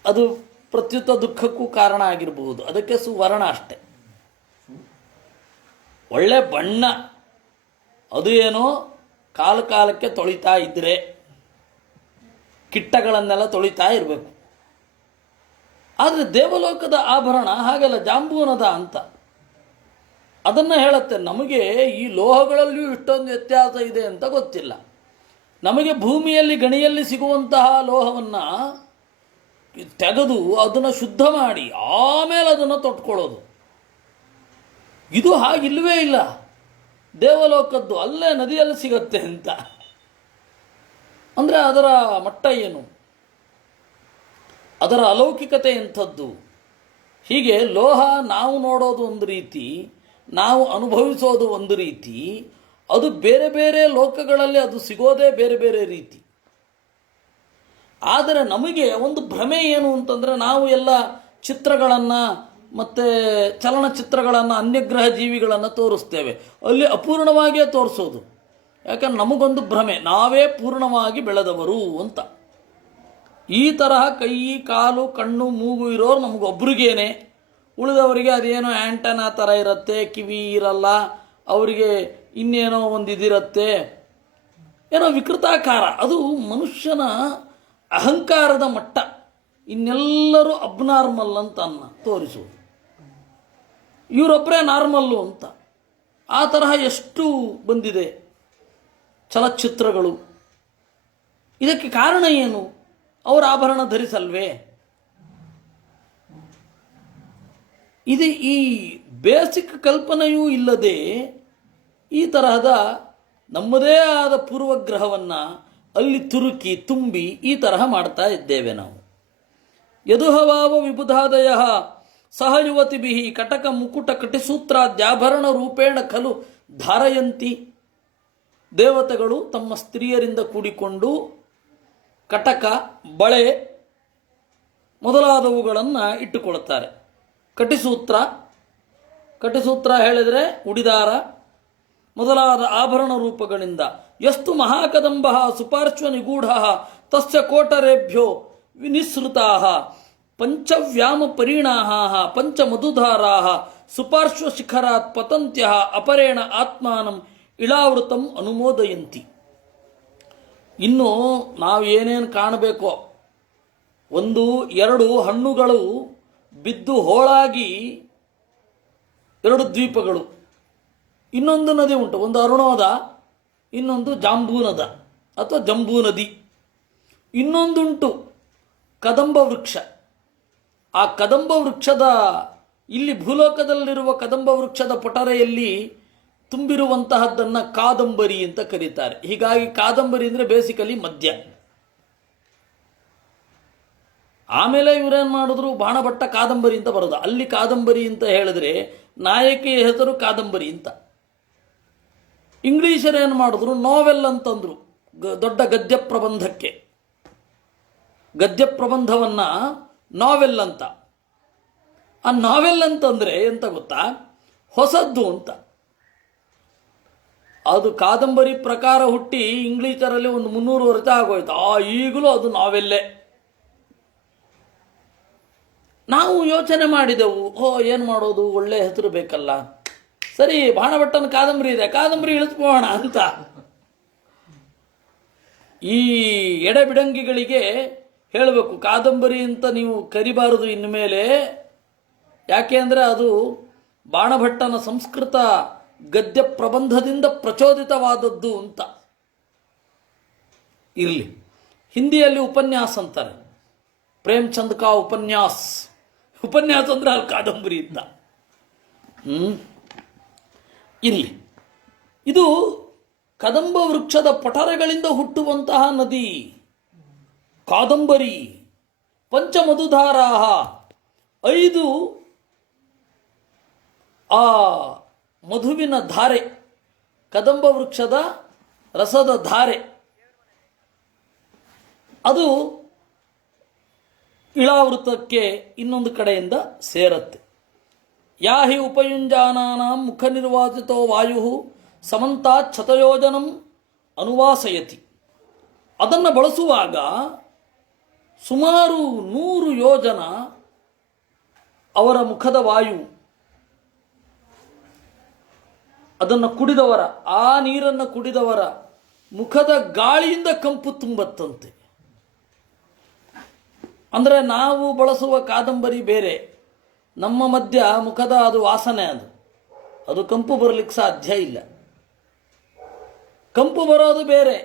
ಅದು ಪ್ರತ್ಯುತ ದುಃಖಕ್ಕೂ ಕಾರಣ ಆಗಿರಬಹುದು. ಅದಕ್ಕೆ ಸುವರ್ಣ ಅಷ್ಟೆ. ಒಳ್ಳೆ ಬಣ್ಣ, ಅದು ಏನೋ ಕಾಲಕ್ಕೆ ತೊಳಿತಾ ಇದ್ದರೆ, ಕಿಟ್ಟಗಳನ್ನೆಲ್ಲ ತೊಳಿತಾ ಇರಬೇಕು. ಆದರೆ ದೇವಲೋಕದ ಆಭರಣ ಹಾಗಲ್ಲ, ಜಾಂಬೂನದ ಅಂತ. ಅದನ್ನು ಹೇಳುತ್ತೆ. ನಮಗೆ ಈ ಲೋಹಗಳಲ್ಲಿಯೂ ಇಷ್ಟೊಂದು ವ್ಯತ್ಯಾಸ ಇದೆ ಅಂತ ಗೊತ್ತಿಲ್ಲ. ನಮಗೆ ಭೂಮಿಯಲ್ಲಿ ಗಣಿಯಲ್ಲಿ ಸಿಗುವಂತಹ ಲೋಹವನ್ನು ತೆಗೆದು ಅದನ್ನು ಶುದ್ಧ ಮಾಡಿ ಆಮೇಲೆ ಅದನ್ನು ತೊಟ್ಕೊಳ್ಳೋದು. ಇದು ಹಾಗಿಲ್ವೇ ಇಲ್ಲ. ದೇವಲೋಕದ್ದು ಅಲ್ಲೇ ನದಿಯಲ್ಲಿ ಸಿಗತ್ತೆ ಅಂತ. ಅಂದರೆ ಅದರ ಮಟ್ಟ ಏನು, ಅದರ ಅಲೌಕಿಕತೆ ಎಂಥದ್ದು. ಹೀಗೆ ಲೋಹ ನಾವು ನೋಡೋದು ಒಂದು ರೀತಿ, ನಾವು ಅನುಭವಿಸೋದು ಒಂದು ರೀತಿ, ಅದು ಬೇರೆ ಬೇರೆ ಲೋಕಗಳಲ್ಲಿ ಅದು ಸಿಗೋದೇ ಬೇರೆ ಬೇರೆ ರೀತಿ. ಆದರೆ ನಮಗೆ ಒಂದು ಭ್ರಮೆ ಏನು ಅಂತಂದರೆ, ನಾವು ಎಲ್ಲ ಚಿತ್ರಗಳನ್ನು ಮತ್ತು ಚಲನಚಿತ್ರಗಳನ್ನು, ಅನ್ಯಗ್ರಹ ಜೀವಿಗಳನ್ನು ತೋರಿಸ್ತೇವೆ. ಅಲ್ಲಿ ಅಪೂರ್ಣವಾಗಿಯೇ ತೋರಿಸೋದು. ಯಾಕಂದ್ರೆ ನಮಗೊಂದು ಭ್ರಮೆ, ನಾವೇ ಪೂರ್ಣವಾಗಿ ಬೆಳೆದವರು ಅಂತ. ಈ ತರಹ ಕೈ ಕಾಲು ಕಣ್ಣು ಮೂಗು ಇರೋರು ನಮಗೊಬ್ರಿಗೇನೆ. ಉಳಿದವರಿಗೆ ಅದೇನೋ ಆ್ಯಂಟನಾ ಥರ ಇರುತ್ತೆ, ಕಿವಿ ಇರಲ್ಲ, ಅವರಿಗೆ ಇನ್ನೇನೋ ಒಂದು ಇದಿರುತ್ತೆ, ಏನೋ ವಿಕೃತಾಕಾರ. ಅದು ಮನುಷ್ಯನ ಅಹಂಕಾರದ ಮಟ್ಟ. ಇನ್ನೆಲ್ಲರೂ ಅಬ್ನಾರ್ಮಲ್ ಅಂತ ತೋರಿಸುವುದು, ಇವರೊಬ್ಬರೇ ನಾರ್ಮಲ್ಲು ಅಂತ. ಆ ತರಹ ಎಷ್ಟು ಬಂದಿದೆ ಚಲಚಿತ್ರಗಳು. ಇದಕ್ಕೆ ಕಾರಣ ಏನು? ಅವರ ಆಭರಣ ಧರಿಸಲ್ವೇ? ಇದು ಈ ಬೇಸಿಕ್ ಕಲ್ಪನೆಯೂ ಇಲ್ಲದೆ ಈ ತರಹದ ನಮ್ಮದೇ ಆದ ಪೂರ್ವಗ್ರಹವನ್ನು ಅಲ್ಲಿ ತುರುಕಿ ತುಂಬಿ ಈ ತರಹ ಮಾಡ್ತಾ ಇದ್ದೇವೆ ನಾವು. ಯದುಹವಾವ ವಿಬುಧಾದಯ ಸಹಯುವತಿಭಿ ಕಟಕ ಮುಕುಟ ಕಟಿಸೂತ್ರಾದ್ಯಾಭರಣ ರೂಪೇಣ ಖಲು ಧಾರಯಂತಿ. ದೇವತೆಗಳು ತಮ್ಮ ಸ್ತ್ರೀಯರಿಂದ ಕೂಡಿಕೊಂಡು ಕಟಕ, ಬಳೆ ಮೊದಲಾದವುಗಳನ್ನು ಇಟ್ಟುಕೊಳ್ಳುತ್ತಾರೆ. ಕಟಿಸೂತ್ರ ಹೇಳಿದರೆ ಉಡಿದಾರ ಮೊದಲಾದ ಆಭರಣ ರೂಪಗಳಿಂದ. ಯಸ್ತು ಮಹಾಕದಂಬ ಸುಪಾರ್ಶ್ವ ನಿಗೂಢ ತಸ್ಯ ಕೋಟರೇಭ್ಯೋ ವಿನಿಸೃತಾ ಪಂಚವ್ಯಾಮ ಪರಿಣಾ ಪಂಚಮಧುಧಾರಾ ಸುಪಾರ್ಶ್ವ ಶಿಖರಾತ್ ಪತಂತ್ಯ ಅಪರೇಣ ಆತ್ಮಾನಂ ಇಳಾವೃತಂ ಅನುಮೋದಯಂತಿ. ಇನ್ನು ನಾವು ಏನೇನು ಕಾಣಬೇಕೋ, 1-2 ಹಣ್ಣುಗಳು ಬಿದ್ದು ಹೋಳಾಗಿ 2 ದ್ವೀಪಗಳು, ಇನ್ನೊಂದು ನದಿ ಉಂಟು, ಒಂದು ಅರುಣೋದ, ಇನ್ನೊಂದು ಜಾಂಬೂನದ ಅಥವಾ ಜಂಬೂ ನದಿ. ಇನ್ನೊಂದುಂಟು ಕದಂಬ ವೃಕ್ಷ. ಆ ಕದಂಬ ವೃಕ್ಷದ, ಇಲ್ಲಿ ಭೂಲೋಕದಲ್ಲಿರುವ ಕದಂಬ ವೃಕ್ಷದ ಪೊಟರೆಯಲ್ಲಿ ತುಂಬಿರುವಂತಹದ್ದನ್ನು ಕಾದಂಬರಿ ಅಂತ ಕರೀತಾರೆ. ಹೀಗಾಗಿ ಕಾದಂಬರಿ ಅಂದರೆ ಬೇಸಿಕಲಿ ಮದ್ಯ. ಆಮೇಲೆ ಇವರೇನು ಮಾಡಿದ್ರು, ಬಾಣಭಟ್ಟ ಕಾದಂಬರಿ ಅಂತ ಬರೋದು. ಅಲ್ಲಿ ಕಾದಂಬರಿ ಅಂತ ಹೇಳಿದ್ರೆ ನಾಯಕಿಯ ಹೆಸರು ಕಾದಂಬರಿ ಅಂತ. ಇಂಗ್ಲೀಷರೇನು ಮಾಡಿದ್ರು, ನಾವೆಲ್ ಅಂತಂದರು. ದೊಡ್ಡ ಗದ್ಯ ಪ್ರಬಂಧಕ್ಕೆ ಗದ್ಯ ಪ್ರಬಂಧವನ್ನು ನಾವೆಲ್ ಅಂತ. ಆ ನಾವೆಲ್ ಅಂತಂದರೆ ಎಂತ ಗೊತ್ತಾ, ಹೊಸದ್ದು ಅಂತ. ಅದು ಕಾದಂಬರಿ ಪ್ರಕಾರ ಹುಟ್ಟಿ ಇಂಗ್ಲೀಷರಲ್ಲಿ ಒಂದು 300 ವರ್ಷ ಆಗೋಯ್ತು. ಈಗಲೂ ಅದು ನಾವೆಲ್ಲೇ. ನಾವು ಯೋಚನೆ ಮಾಡಿದೆವು, ಏನು ಮಾಡೋದು, ಒಳ್ಳೆ ಹೆಸರು ಬೇಕಲ್ಲ, ಸರಿ ಬಾಣಭಟ್ಟನ ಕಾದಂಬರಿ ಇದೆ, ಕಾದಂಬರಿ ಇಳಿಸ್ಬೋಣ ಅಂತ. ಈ ಎಡೆಬಿಡಂಗಿಗಳಿಗೆ ಹೇಳಬೇಕು, ಕಾದಂಬರಿ ಅಂತ ನೀವು ಕರಿಬಾರದು ಇನ್ನು ಮೇಲೆ. ಯಾಕೆ ಅಂದರೆ ಅದು ಬಾಣಭಟ್ಟನ ಸಂಸ್ಕೃತ ಗದ್ಯ ಪ್ರಬಂಧದಿಂದ ಪ್ರಚೋದಿತವಾದದ್ದು ಅಂತ. ಇರಲಿ, ಹಿಂದಿಯಲ್ಲಿ ಉಪನ್ಯಾಸ ಅಂತಾರೆ, ಪ್ರೇಮ್ಚಂದ್ ಕಾ ಉಪನ್ಯಾಸ. ಉಪನ್ಯಾಸ ಅಂದರೆ ಅಲ್ಲಿ ಕಾದಂಬರಿ ಅಂತ. ಇರಲಿ, ಇದು ಕದಂಬ ವೃಕ್ಷದ ಪಠರಗಳಿಂದ ಹುಟ್ಟುವಂತಹ ನದಿ ಕಾದಂಬರಿ. ಪಂಚಮಧುಧಾರಾ, 5 ಆ ಮಧುವಿನ ಧಾರೆ, ಕದಂಬ ವೃಕ್ಷದ ರಸದ ಧಾರೆ, ಅದು ಇಳಾವೃತಕ್ಕೆ ಇನ್ನೊಂದು ಕಡೆಯಿಂದ ಸೇರತ್ತೆ. ಯಾಹಿ ಉಪಯುಂಜಾನಾನಾಂ ಮುಖ ನಿರ್ವಾಚಿತೋ ವಾಯು ಸಮಂತಾತ್ ಶತಯೋಜನಂ ಅನುವಾಸಯತಿ. ಅದನ್ನು ಬಳಸುವಾಗ ಸುಮಾರು 100 ಯೋಜನ ಅವರ ಮುಖದ ವಾಯು, ಅದನ್ನು ಕುಡಿದವರ, ಆ ನೀರನ್ನು ಕುಡಿದವರ ಮುಖದ ಗಾಳಿಯಿಂದ ಕಂಪು ತುಂಬತ್ತಂತೆ. ಅಂದರೆ ನಾವು ಬಳಸುವ ಕಾದಂಬರಿ ಬೇರೆ, ನಮ್ಮ ಮಧ್ಯ ಮುಖದ ಅದು ವಾಸನೆ, ಅದು ಕಂಪು ಬರಲಿಕ್ಕೆ ಸಾಧ್ಯ ಇಲ್ಲ. ಕಂಪು ಬರೋದು ಬೇರೆ,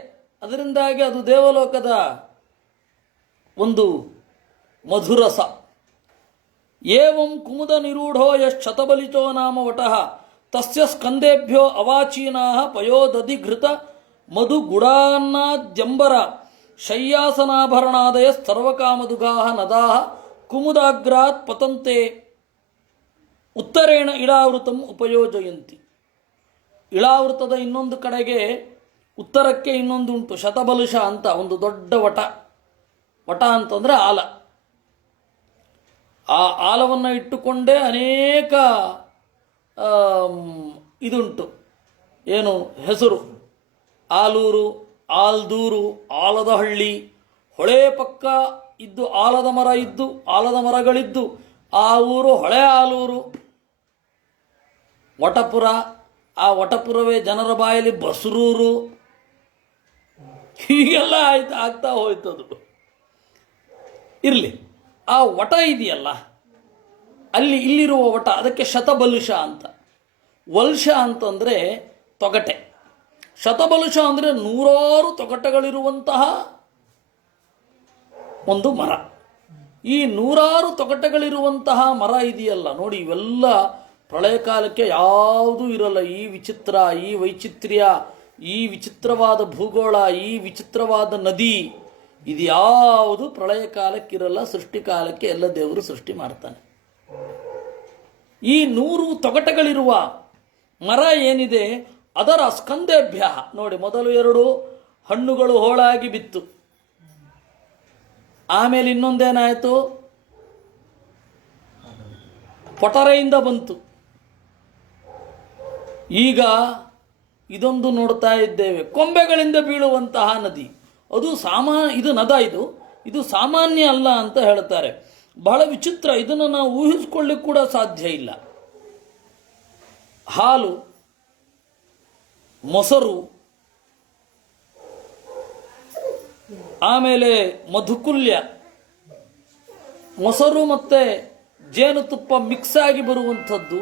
ಅದರಿಂದಾಗಿ ಅದು ದೇವಲೋಕದ ಒಂದು ಮಧುರಸ. ಏವಂ ಕುಮುದ ನಿರೂಢೋ ಯಶತಬಲಿಚೋ ನಾಮ ವಟಃ ತಸ್ಯ ಸ್ಕಂದೇಭ್ಯೋ ಅವಾಚೀನಾಃ ಪಯೋದಧಿಘೃತ ಮಧು ಗುಡಾನ್ನಾದ್ಯಂಬರ ಶಯ್ಯಾಸನಾಭರಣಾದಯ ಸರ್ವಕಾಮದುಗಾಹ ನದಾಹ ಕುಮುದಾಗ್ರಾತ್ ಪತಂತೆ ಉತ್ತರೇಣ ಇಳಾವೃತಂ ಉಪಯೋಜಯಂತಿ. ಇಳಾವೃತದ ಇನ್ನೊಂದು ಕಡೆಗೆ ಉತ್ತರಕ್ಕೆ ಇನ್ನೊಂದು ಉಂಟು, ಶತಬಲುಷ ಅಂತ ಒಂದು ದೊಡ್ಡ ವಟ. ವಟ ಅಂತಂದರೆ ಆಲ. ಆ ಆಲವನ್ನು ಇಟ್ಟುಕೊಂಡೇ ಅನೇಕ ಇದುಂಟು, ಏನು ಹೆಸರು, ಆಲೂರು, ಆಲ್ದೂರು, ಆಲದಹಳ್ಳಿ, ಹೊಳೆ ಪಕ್ಕ ಇದ್ದು ಆಲದ ಮರ ಇದ್ದು, ಆಲದ ಮರಗಳಿದ್ದು ಆ ಊರು ಹೊಳೆ ಆಲೂರು. ವಟಪುರ, ಆ ವಟಪುರವೇ ಜನರ ಬಾಯಲ್ಲಿ ಬಸರೂರು. ಹೀಗೆಲ್ಲ ಆಗ್ತಾ ಹೋಯ್ತದು. ಇರಲಿ, ಆ ವಟ ಇದೆಯಲ್ಲ, ಇಲ್ಲಿರುವ ವಟ, ಅದಕ್ಕೆ ಶತಬಲುಷ ಅಂತ. ವಲ್ಷ ಅಂತಂದರೆ ತೊಗಟೆ, ಶತಬಲುಷ ಅಂದರೆ 100 ತೊಗಟೆಗಳಿರುವಂತಹ ಒಂದು ಮರ. ಈ 100 ತೊಗಟೆಗಳಿರುವಂತಹ ಮರ ಇದೆಯಲ್ಲ ನೋಡಿ, ಇವೆಲ್ಲ ಪ್ರಳಯ ಕಾಲಕ್ಕೆ ಯಾವುದೂ ಇರಲ್ಲ. ಈ ವಿಚಿತ್ರ, ಈ ವೈಚಿತ್ರ್ಯ, ಈ ವಿಚಿತ್ರವಾದ ಭೂಗೋಳ, ಈ ವಿಚಿತ್ರವಾದ ನದಿ, ಇದು ಯಾವುದು ಪ್ರಳಯ ಕಾಲಕ್ಕಿರಲ್ಲ. ಸೃಷ್ಟಿ ಕಾಲಕ್ಕೆ ಎಲ್ಲ ದೇವರು ಸೃಷ್ಟಿ ಮಾಡ್ತಾನೆ. ಈ 100 ತೊಗಟೆಗಳಿರುವ ಮರ ಏನಿದೆ, ಅದರ ಸ್ಕಂದೇಭ್ಯ ನೋಡಿ, ಮೊದಲು 2 ಹಣ್ಣುಗಳು ಹೋಳಾಗಿ ಬಿತ್ತು, ಆಮೇಲೆ ಇನ್ನೊಂದೇನಾಯಿತು, ಪೊಟರೆಯಿಂದ ಬಂತು. ಈಗ ಇದೊಂದು ನೋಡ್ತಾ ಇದ್ದೇವೆ, ಕೊಂಬೆಗಳಿಂದ ಬೀಳುವಂತಹ ನದಿ. ಅದು ಇದು ನದ, ಇದು ಸಾಮಾನ್ಯ ಅಲ್ಲ ಅಂತ ಹೇಳ್ತಾರೆ. ಬಹಳ ವಿಚಿತ್ರ, ಇದನ್ನು ನಾವು ಊಹಿಸ್ಕೊಳ್ಳಿಕ್ಕೆ ಕೂಡ ಸಾಧ್ಯ ಇಲ್ಲ. ಹಾಲು, ಮೊಸರು, ಆಮೇಲೆ ಮಧುಕುಲ್ಯ, ಮೊಸರು ಮತ್ತು ಜೇನುತುಪ್ಪ ಮಿಕ್ಸ್ ಆಗಿ ಬರುವಂಥದ್ದು,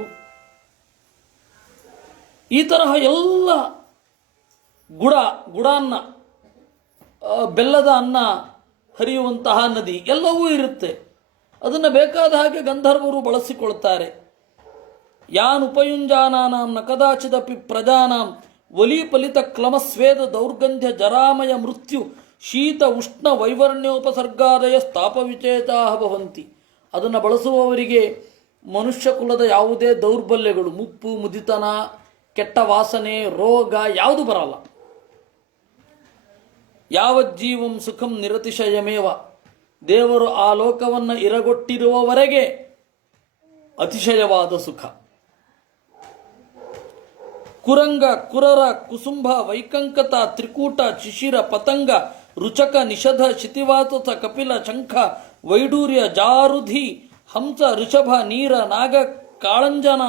ಈ ತರಹ ಎಲ್ಲ ಗುಡಾನ್ನ, ಬೆಲ್ಲದ ಅನ್ನ ಹರಿಯುವಂತಹ ನದಿ ಎಲ್ಲವೂ ಇರುತ್ತೆ. ಅದನ್ನು ಬೇಕಾದ ಹಾಗೆ ಗಂಧರ್ವರು ಬಳಸಿಕೊಳ್ತಾರೆ. ಯಾನ್ ಉಪಯುಂಜಾನಾಂ ನ ಕದಾಚಿದಪಿ ಪ್ರಜಾನಾಂ ವಲೀಫಲಿತ ಕ್ಲಮಸ್ವೇದ ದೌರ್ಗಂಧ್ಯ ಜರಾಮಯ ಮೃತ್ಯು ಶೀತ ಉಷ್ಣ ವೈವರ್ಣ್ಯೋಪಸರ್ಗಾದಯ ಸ್ಥಾಪ ವಿಚೇತಾ ಭವಂತಿ. ಅದನ್ನು ಬಳಸುವವರಿಗೆ ಮನುಷ್ಯ ಕುಲದ ಯಾವುದೇ ದೌರ್ಬಲ್ಯಗಳು, ಮುಪ್ಪು, ಮುದಿತನ, ಕೆಟ್ಟ ವಾಸನೆ, ರೋಗ ಯಾವುದು ಬರಲ್ಲ. ಯಾವಜ್ಜೀವಂ ಸುಖಂ ನಿರತಿಶಯಮೇವ, ದೇವರು ಆ ಲೋಕವನ್ನು ಇರಗೊಟ್ಟಿರುವವರೆಗೆ ಅತಿಶಯವಾದ ಸುಖ. ಕುರಂಗ, ಕುರರ, ಕುಸುಂಭ, ವೈಕಂಕತ, ತ್ರಿಕೂಟ, ಶಿಶಿರ, ಪತಂಗ, ರುಚಕ, ನಿಷಧ, ಶಿತಿವಾತಸ, ಕಪಿಲ, ಶಂಖ, ವೈಡೂರ್ಯ, ಜಾರುಧಿ, ಹಂಸ, ಋಷಭ, ನೀರ, ನಾಗ, ಕಾಳಂಜನ,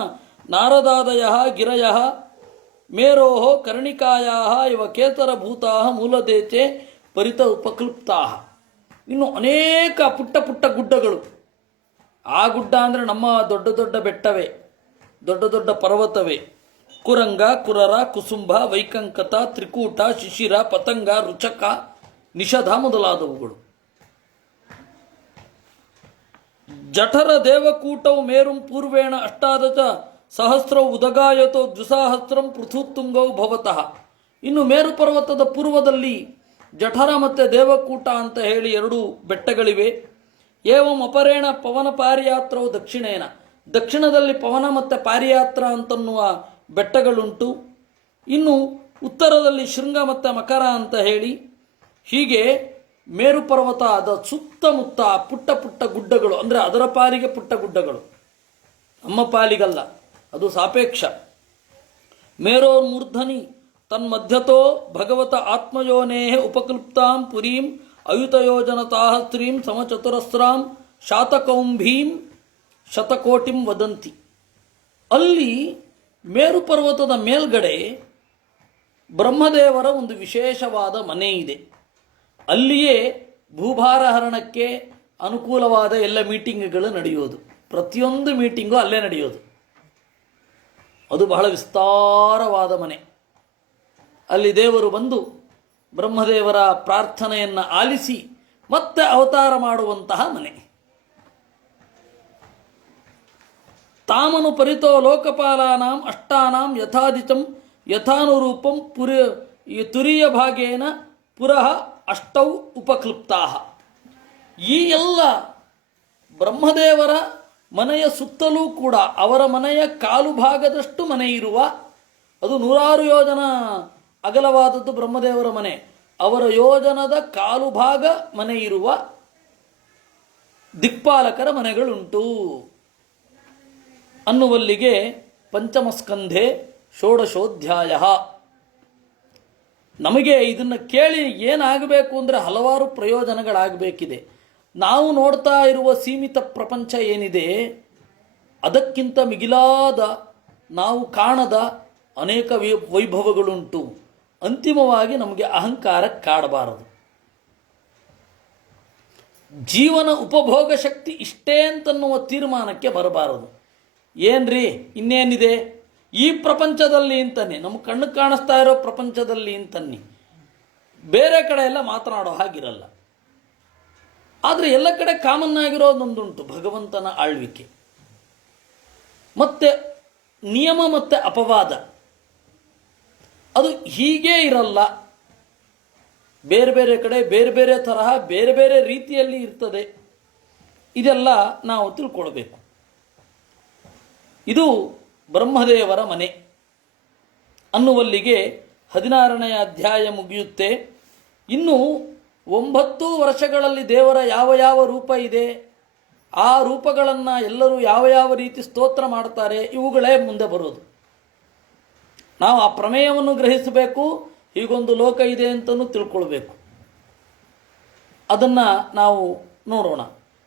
ನಾರದಾದಯ ಗಿರಯ ಮೇರೋ ಕರ್ಣಿಕಾಯಾ ಇವ ಕೇತರಭೂತಾ ಮೂಲದೇಚೆ ಪರಿತ ಉಪಕ್ಲುಪ್ತಾ. ಇನ್ನು ಅನೇಕ ಪುಟ್ಟ ಪುಟ್ಟ ಗುಡ್ಡಗಳು. ಆ ಗುಡ್ಡ ಅಂದರೆ ನಮ್ಮ ದೊಡ್ಡ ದೊಡ್ಡ ಬೆಟ್ಟವೇ, ದೊಡ್ಡ ದೊಡ್ಡ ಪರ್ವತವೇ. ಕುರಂಗ, ಕುರರ, ಕುಸುಂಭ, ವೈಕಂಕತ, ತ್ರಿಕೂಟ, ಶಿಶಿರ, ಪತಂಗ, ರುಚಕ, ನಿಷಧ ಮೊದಲಾದವುಗಳು. ಜಠರ ದೇವಕೂಟವು ಮೇರುಂ ಪೂರ್ವೇಣ ಅಷ್ಟಾದಶ ಸಹಸ್ರವು ಉದಗಾಯತೋ ದ್ವಿಸಹಸ್ರಂ ಪೃಥುತ್ತುಂಗವು ಭವತಃ. ಇನ್ನು ಮೇರು ಪರ್ವತದ ಪೂರ್ವದಲ್ಲಿ ಜಠರ ಮತ್ತು ದೇವಕೂಟ ಅಂತ ಹೇಳಿ ಎರಡು ಬೆಟ್ಟಗಳಿವೆ. ಏವಂ ಅಪರೇಣ ಪವನ ಪಾರಿಯಾತ್ರವು ದಕ್ಷಿಣೇನ, ದಕ್ಷಿಣದಲ್ಲಿ ಪವನ ಮತ್ತು ಪಾರಿಯಾತ್ರ ಅಂತನ್ನುವ ಬೆಟ್ಟಗಳುಂಟು. ಇನ್ನು ಉತ್ತರದಲ್ಲಿ ಶೃಂಗ ಮತ್ತು ಮಕರ ಅಂತ ಹೇಳಿ, ಹೀಗೆ ಮೇರು ಪರ್ವತದ ಸುತ್ತಮುತ್ತ ಪುಟ್ಟ ಪುಟ್ಟ ಗುಡ್ಡಗಳು, ಅಂದರೆ ಅದರ ಪಾಲಿಗೆ ಪುಟ್ಟ ಗುಡ್ಡಗಳು, ನಮ್ಮ ಪಾಲಿಗಲ್ಲ, ಅದು ಸಾಪೇಕ್ಷ. ಮೇರೋರ್ಮೂರ್ಧನಿ ತನ್ಮಧ್ಯತೋ ಭಗವತ ಆತ್ಮಯೋನೇ ಉಪಕ್ಲುಪ್ತಾಂ ಪುರೀಂ ಅಯುತಯೋಜನತಾಃ ಸ್ತ್ರೀಂ ಸಮಚತುರಸ್ರಾಂ ಶಾತಕೌಂಭೀಂ ಶತಕೋಟಿಂ ವದಂತಿ. ಅಲ್ಲಿ ಮೇರು ಪರ್ವತದ ಮೇಲ್ಗಡೆ ಬ್ರಹ್ಮದೇವರ ಒಂದು ವಿಶೇಷವಾದ ಮನೆ ಇದೆ. ಅಲ್ಲಿಯೇ ಭೂಭಾರ ಹರಣಕ್ಕೆ ಅನುಕೂಲವಾದ ಎಲ್ಲ ಮೀಟಿಂಗ್ಗಳು ನಡೆಯೋದು. ಪ್ರತಿಯೊಂದು ಮೀಟಿಂಗು ಅಲ್ಲೇ ನಡೆಯೋದು. ಅದು ಬಹಳ ವಿಸ್ತಾರವಾದ ಮನೆ. ಅಲ್ಲಿ ದೇವರು ಬಂದು ಬ್ರಹ್ಮದೇವರ ಪ್ರಾರ್ಥನೆಯನ್ನು ಆಲಿಸಿ ಮತ್ತೆ ಅವತಾರ ಮಾಡುವಂತಹ ಮನೆ. ತಾಮನು ಪರಿತೋ ಲೋಕಪಾಲಾನಾಂ ಅಷ್ಟಾನಾಂ ಯಥಾದಿತಂ ಯಥಾನುರೂಪಂ ತುರಿಯ ಭಾಗೇನ ಪುರಃ ಅಷ್ಟೌ ಉಪಕ್ಲುಪ್ತಾ. ಈ ಎಲ್ಲ ಬ್ರಹ್ಮದೇವರ ಮನೆಯ ಸುತ್ತಲೂ ಕೂಡ ಅವರ ಮನೆಯ ಕಾಲು ಭಾಗದಷ್ಟು ಮನೆ ಇರುವ, ಅದು 100 ಯೋಜನ ಅಗಲವಾದದ್ದು ಬ್ರಹ್ಮದೇವರ ಮನೆ, ಅವರ ಯೋಜನದ ಕಾಲು ಭಾಗ ಮನೆ ಇರುವ ದಿಕ್ಪಾಲಕರ ಮನೆಗಳುಂಟು ಅನ್ನುವಲ್ಲಿಗೆ ಪಂಚಮಸ್ಕಂಧೆ ಷೋಡಶೋಧ್ಯಾಯ. ನಮಗೆ ಇದನ್ನು ಕೇಳಿ ಏನಾಗಬೇಕು ಅಂದರೆ ಹಲವಾರು ಪ್ರಯೋಜನಗಳಾಗಬೇಕಿದೆ. ನಾವು ನೋಡ್ತಾ ಇರುವ ಸೀಮಿತ ಪ್ರಪಂಚ ಏನಿದೆ, ಅದಕ್ಕಿಂತ ಮಿಗಿಲಾದ ನಾವು ಕಾಣದ ಅನೇಕ ವೈಭವಗಳುಂಟು. ಅಂತಿಮವಾಗಿ ನಮಗೆ ಅಹಂಕಾರ ಕಾಡಬಾರದು. ಜೀವನ ಉಪಭೋಗ ಶಕ್ತಿ ಇಷ್ಟೇ ಅಂತನ್ನುವ ತೀರ್ಮಾನಕ್ಕೆ ಬರಬಾರದು. ಏನ್ರಿ ಇನ್ನೇನಿದೆ ಈ ಪ್ರಪಂಚದಲ್ಲಿ ಅಂತನ್ನಿ, ನಮ್ಮ ಕಣ್ಣು ಕಾಣಿಸ್ತಾ ಇರೋ ಪ್ರಪಂಚದಲ್ಲಿ ಅಂತನ್ನಿ, ಬೇರೆ ಕಡೆ ಎಲ್ಲ ಮಾತನಾಡೋ ಹಾಗಿರಲ್ಲ. ಆದರೆ ಎಲ್ಲ ಕಡೆ ಕಾಮನ್ ಆಗಿರೋದೊಂದುಂಟು, ಭಗವಂತನ ಆಳ್ವಿಕೆ ಮತ್ತೆ ನಿಯಮ ಮತ್ತು ಅಪವಾದ. ಅದು ಹೀಗೇ ಇರಲ್ಲ, ಬೇರೆ ಬೇರೆ ಕಡೆ ಬೇರೆ ಬೇರೆ ತರಹ ಬೇರೆ ಬೇರೆ ರೀತಿಯಲ್ಲಿ ಇರ್ತದೆ. ಇದೆಲ್ಲ ನಾವು ತಿಳ್ಕೊಳ್ಬೇಕು. ಇದು ಬ್ರಹ್ಮದೇವರ ಮನೆ ಅನ್ನುವಲ್ಲಿಗೆ 16ನೇ ಅಧ್ಯಾಯ ಮುಗಿಯುತ್ತೆ. ಇನ್ನು 9 ವರ್ಷಗಳಲ್ಲಿ ದೇವರ ಯಾವ ಯಾವ ರೂಪ ಇದೆ, ಆ ರೂಪಗಳನ್ನು ಎಲ್ಲರೂ ಯಾವ ಯಾವ ರೀತಿ ಸ್ತೋತ್ರ ಮಾಡ್ತಾರೆ, ಇವುಗಳೇ ಮುಂದೆ ಬರೋದು. ನಾವು ಆ ಪ್ರಮೇಯವನ್ನು ಗ್ರಹಿಸಬೇಕು. ಹೀಗೊಂದು ಲೋಕ ಇದೆ ಅಂತಲೂ ತಿಳ್ಕೊಳ್ಬೇಕು. ಅದನ್ನು ನಾವು ನೋಡೋಣ.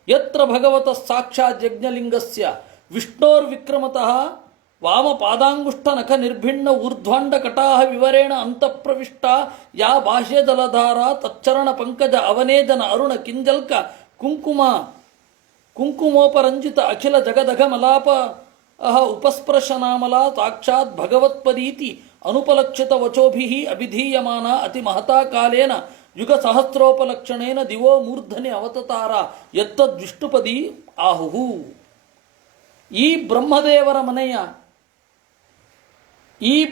ಯತ್ರ ಭಗವತ ಸಾಕ್ಷಾತ್ ಯಜ್ಞಲಿಂಗಸ್ಯ ವಿಷ್ಣೋರ್ವಿಕ್ರಮತಃ ವಾಮಪಾದಾಂಗುಷ್ಟ ನಖ ನಿರ್ಭಿಣ್ಣ ಊರ್ಧ್ವಾಂಡ ಕಟಾಹ ವಿವರೇಣ ಅಂತಃಪ್ರವಿಷ್ಟ ಯಾ ಬಾಹ್ಯ ಜಲಧಾರ ತಚ್ಚರಣ ಪಂಕಜ ಅವನೇಜನ ಅರುಣ ಕಿಂಜಲ್ಕ ಕುಂಕುಮೋಪರಂಜಿತ ಅಖಿಲ ಜಗದಘ ಮಲಾಪ ಉಪಸ್ಪರ್ಶನಾಮಲ ಸಾಕ್ಷಾತ್ ಭಗವತ್ಪದೀತಿ ಅನುಪಲಕ್ಷಿತ ವಚೋಭಿ ಅಭಿಧೀಯಮಾನ ಅತಿ ಮಹತಾ ಕಾಲೇನ ಯುಗ ಸಹಸ್ರೋಪಲಕ್ಷಣೇನ ದಿವೋ ಮೂರ್ಧನೆ ಅವತತಾರ ಎತ್ತದ್ವಿಷ್ಣುಪದಿ ಆಹುಹು. ಈ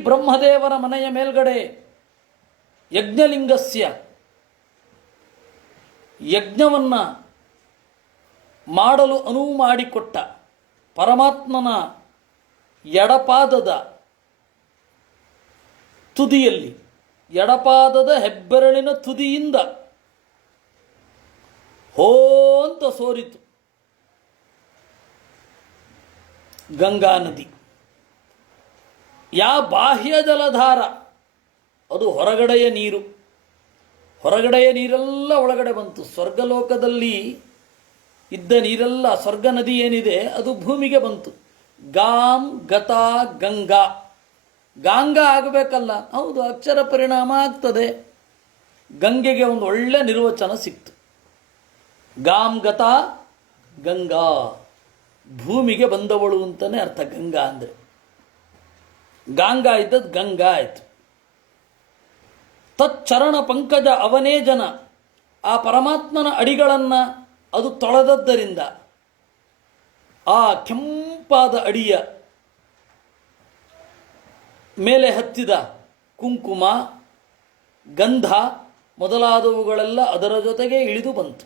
ಬ್ರಹ್ಮದೇವರ ಮನೆಯ ಮೇಲ್ಗಡೆ ಯಜ್ಞಲಿಂಗಸ್ಯ, ಯಜ್ಞವನ್ನು ಮಾಡಲು ಅನುವು ಮಾಡಿಕೊಟ್ಟ ಪರಮಾತ್ಮನ ಎಡಪಾದದ ತುದಿಯಲ್ಲಿ, ಎಡಪಾದದ ಹೆಬ್ಬೆರಳಿನ ತುದಿಯಿಂದ ಹೋ ಅಂತ ಸೋರಿತು ಗಂಗಾ ನದಿ. ಯಾ ಬಾಹ್ಯ ಜಲಧಾರ, ಅದು ಹೊರಗಡೆಯ ನೀರು. ಹೊರಗಡೆಯ ನೀರೆಲ್ಲ ಒಳಗಡೆ ಬಂತು. ಸ್ವರ್ಗಲೋಕದಲ್ಲಿ ಇದ್ದ ನೀರೆಲ್ಲ, ಸ್ವರ್ಗ ನದಿ ಏನಿದೆ ಅದು ಭೂಮಿಗೆ ಬಂತು. ಗಾಂ ಗತಾ ಗಂಗಾ, ಗಾಂಗಾ ಆಗಬೇಕಲ್ಲ, ಹೌದು, ಅಕ್ಷರ ಪರಿಣಾಮ ಆಗ್ತದೆ. ಗಂಗೆಗೆ ಒಂದು ಒಳ್ಳೆ ನಿರ್ವಚನ ಸಿಕ್ತು. ಗಾಂ ಗತಾ ಗಂಗಾ, ಭೂಮಿಗೆ ಬಂದವಳು ಅಂತಲೇ ಅರ್ಥ ಗಂಗಾ ಅಂದರೆ. ಗಾಂಗಾ ಇದ್ದದ್ದು ಗಂಗಾ ಆಯಿತು. ತಚ್ಚರಣ ಪಂಕಜ ಅವನೇ ಜನ, ಆ ಪರಮಾತ್ಮನ ಅಡಿಗಳನ್ನು ಅದು ತೊಳೆದದ್ದರಿಂದ ಆ ಕೆಂಪಾದ ಅಡಿಯ ಮೇಲೆ ಹತ್ತಿದ ಕುಂಕುಮ ಗಂಧ ಮೊದಲಾದವುಗಳೆಲ್ಲ ಅದರ ಜೊತೆಗೆ ಇಳಿದು ಬಂತು.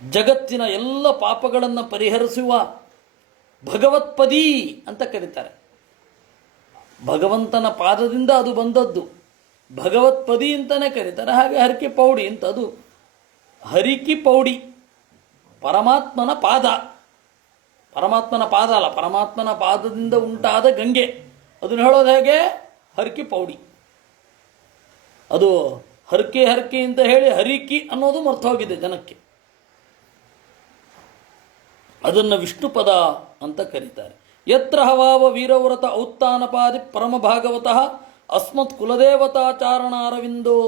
ಜಗತ್ತಿನ ಎಲ್ಲ ಪಾಪಗಳನ್ನು ಪರಿಹರಿಸುವ ಭಗವತ್ಪದಿ ಅಂತ ಕರೀತಾರೆ. ಭಗವಂತನ ಪಾದದಿಂದ ಅದು ಬಂದದ್ದು, ಭಗವತ್ಪದಿ ಅಂತಲೇ ಕರೀತಾರೆ. ಹಾಗೆ ಹರಕೆ ಪೌಡಿ ಅಂತ, ಅದು ಹರಿಕಿ ಪೌಡಿ, ಪರಮಾತ್ಮನ ಪಾದ. ಪರಮಾತ್ಮನ ಪಾದ ಅಲ್ಲ, ಪರಮಾತ್ಮನ ಪಾದದಿಂದ ಉಂಟಾದ ಗಂಗೆ. ಅದನ್ನು ಹೇಳೋದು ಹೇಗೆ? ಹರಕಿ ಪೌಡಿ. ಅದು ಹರಕೆ ಹರಕೆ ಅಂತ ಹೇಳಿ ಹರಿಕಿ ಅನ್ನೋದು ಮರ್ತೋಗಿದೆ ಜನಕ್ಕೆ. ಅದನ್ನು ವಿಷ್ಣು ಪದ ಅಂತ ಕರೀತಾರೆ. ಯತ್ರ ಹವಾವ ವೀರವ್ರತ ಔತ್ಥಾನಪಾದಿ ಪರಮ ಭಾಗವತಃ ಅಸ್ಮತ್ ಕುಲದೇವತಾಚಾರಣಾರವಿಂದೋ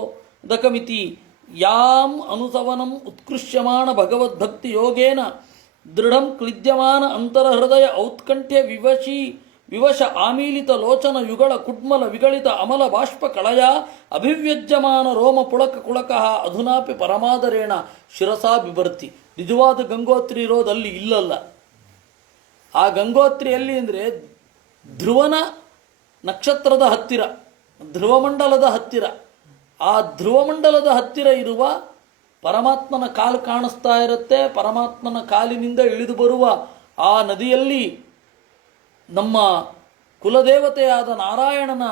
ದಕಮಿತಿ ಯಾಂ ಅನುಸವನಂ ಉತ್ಕೃಷ್ಯಮಾಣ ಭಗವದ್ಭಕ್ತಿ ಯೋಗೇನ ದೃಢಂ ಕ್ಲಿದ್ಯಮಾನ ಅಂತರಹೃದಯ ಔತ್ಕಂಠ್ಯ ವಿವಶ ಆಮೀಲಿತ ಲೋಚನ ಯುಗಳ ಕುಡ್ಮಲ ವಿಗಳಿತ ಅಮಲ ಬಾಷ್ಪ ಕಳಯ ಅಭಿವ್ಯಜ್ಯಮಾನ ರೋಮ ಪುಳಕ ಕುಳಕಃ ಅಧುನಾಪಿ ಪರಮಾದರೇಣ ಶಿರಸಾ ಬಿಭರ್ತಿ. ನಿಜವಾದ ಗಂಗೋತ್ರಿ ಇರೋದು ಅಲ್ಲಿ, ಇಲ್ಲಲ್ಲ. ಆ ಗಂಗೋತ್ರಿ ಎಲ್ಲಿ ಅಂದರೆ ಧ್ರುವನ ನಕ್ಷತ್ರದ ಹತ್ತಿರ, ಧ್ರುವಮಂಡಲದ ಹತ್ತಿರ. ಆ ಧ್ರುವಮಂಡಲದ ಹತ್ತಿರ ಇರುವ ಪರಮಾತ್ಮನ ಕಾಲು ಕಾಣಿಸ್ತಾ ಇರುತ್ತೆ. ಪರಮಾತ್ಮನ ಕಾಲಿನಿಂದ ಇಳಿದು ಬರುವ ಆ ನದಿಯಲ್ಲಿ ನಮ್ಮ ಕುಲದೇವತೆಯಾದ ನಾರಾಯಣನ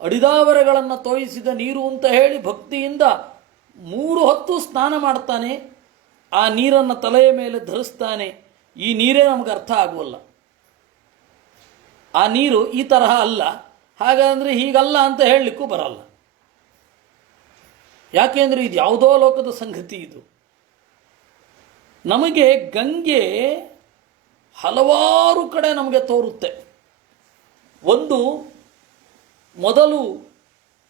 ಅಡಿದಾವರೆಗಳನ್ನು ತೋಯಿಸಿದ ನೀರು ಅಂತ ಹೇಳಿ ಭಕ್ತಿಯಿಂದ 3 ಹೊತ್ತು ಸ್ನಾನ ಮಾಡ್ತಾನೆ. ಆ ನೀರನ್ನು ತಲೆಯ ಮೇಲೆ ಧರಿಸ್ತಾನೆ. ಈ ನೀರೇ ನಮಗೆ ಅರ್ಥ ಆಗುವಲ್ಲ. ಆ ನೀರು ಈ ತರಹ ಅಲ್ಲ, ಹಾಗಂದರೆ ಹೀಗಲ್ಲ ಅಂತ ಹೇಳಲಿಕ್ಕೂ ಬರಲ್ಲ. ಯಾಕೆಂದರೆ ಇದು ಯಾವುದೋ ಲೋಕದ ಸಂಗತಿ. ಇದು ನಮಗೆ ಗಂಗೆ ಹಲವಾರು ಕಡೆ ನಮಗೆ ತೋರುತ್ತೆ. ಒಂದು, ಮೊದಲು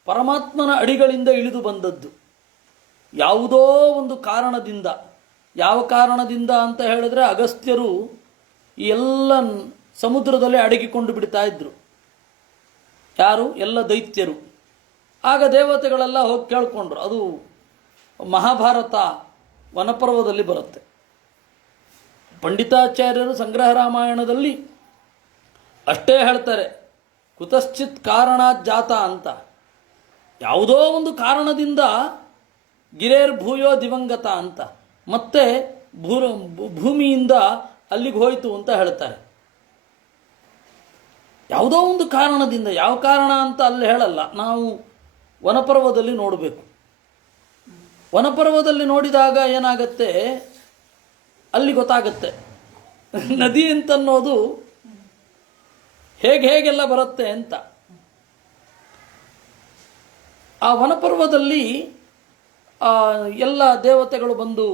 ಪರಮಾತ್ಮನ ಅಡಿಗಳಿಂದ ಇಳಿದು ಬಂದದ್ದು ಯಾವುದೋ ಒಂದು ಕಾರಣದಿಂದ. ಯಾವ ಕಾರಣದಿಂದ ಅಂತ ಹೇಳಿದ್ರೆ, ಅಗಸ್ತ್ಯರು ಈ ಎಲ್ಲ ಸಮುದ್ರದಲ್ಲಿ ಅಡಗಿಕೊಂಡು ಬಿಡ್ತಾ ಇದ್ರು. ಯಾರು? ಎಲ್ಲ ದೈತ್ಯರು. ಆಗ ದೇವತೆಗಳೆಲ್ಲ ಹೋಗಿ ಕೇಳ್ಕೊಂಡ್ರು. ಅದು ಮಹಾಭಾರತ ವನಪರ್ವದಲ್ಲಿ ಬರುತ್ತೆ. ಪಂಡಿತಾಚಾರ್ಯರು ಸಂಗ್ರಹ ರಾಮಾಯಣದಲ್ಲಿ ಅಷ್ಟೇ ಹೇಳ್ತಾರೆ, ಕುತಶ್ಚಿತ್ ಕಾರಣಾತ್ ಜಾತ ಅಂತ. ಯಾವುದೋ ಒಂದು ಕಾರಣದಿಂದ ಗಿರೇರ್ಭೂಯೋ ದಿವಂಗತ ಅಂತ, ಮತ್ತೆ ಭೂಮಿಯಿಂದ ಅಲ್ಲಿಗೆ ಹೋಯಿತು ಅಂತ ಹೇಳ್ತಾರೆ. ಯಾವುದೋ ಒಂದು ಕಾರಣದಿಂದ, ಯಾವ ಕಾರಣ ಅಂತ ಅಲ್ಲಿ ಹೇಳಲ್ಲ. ನಾವು ವನಪರ್ವದಲ್ಲಿ ನೋಡಬೇಕು. ವನಪರ್ವದಲ್ಲಿ ನೋಡಿದಾಗ ಏನಾಗತ್ತೆ, ಅಲ್ಲಿ ಗೊತ್ತಾಗತ್ತೆ ನದಿ ಅಂತನ್ನೋದು ಹೇಗೆಲ್ಲ ಬರುತ್ತೆ ಅಂತ. ಆ ವನಪರ್ವದಲ್ಲಿ ಎಲ್ಲ ದೇವತೆಗಳು ಬಂದು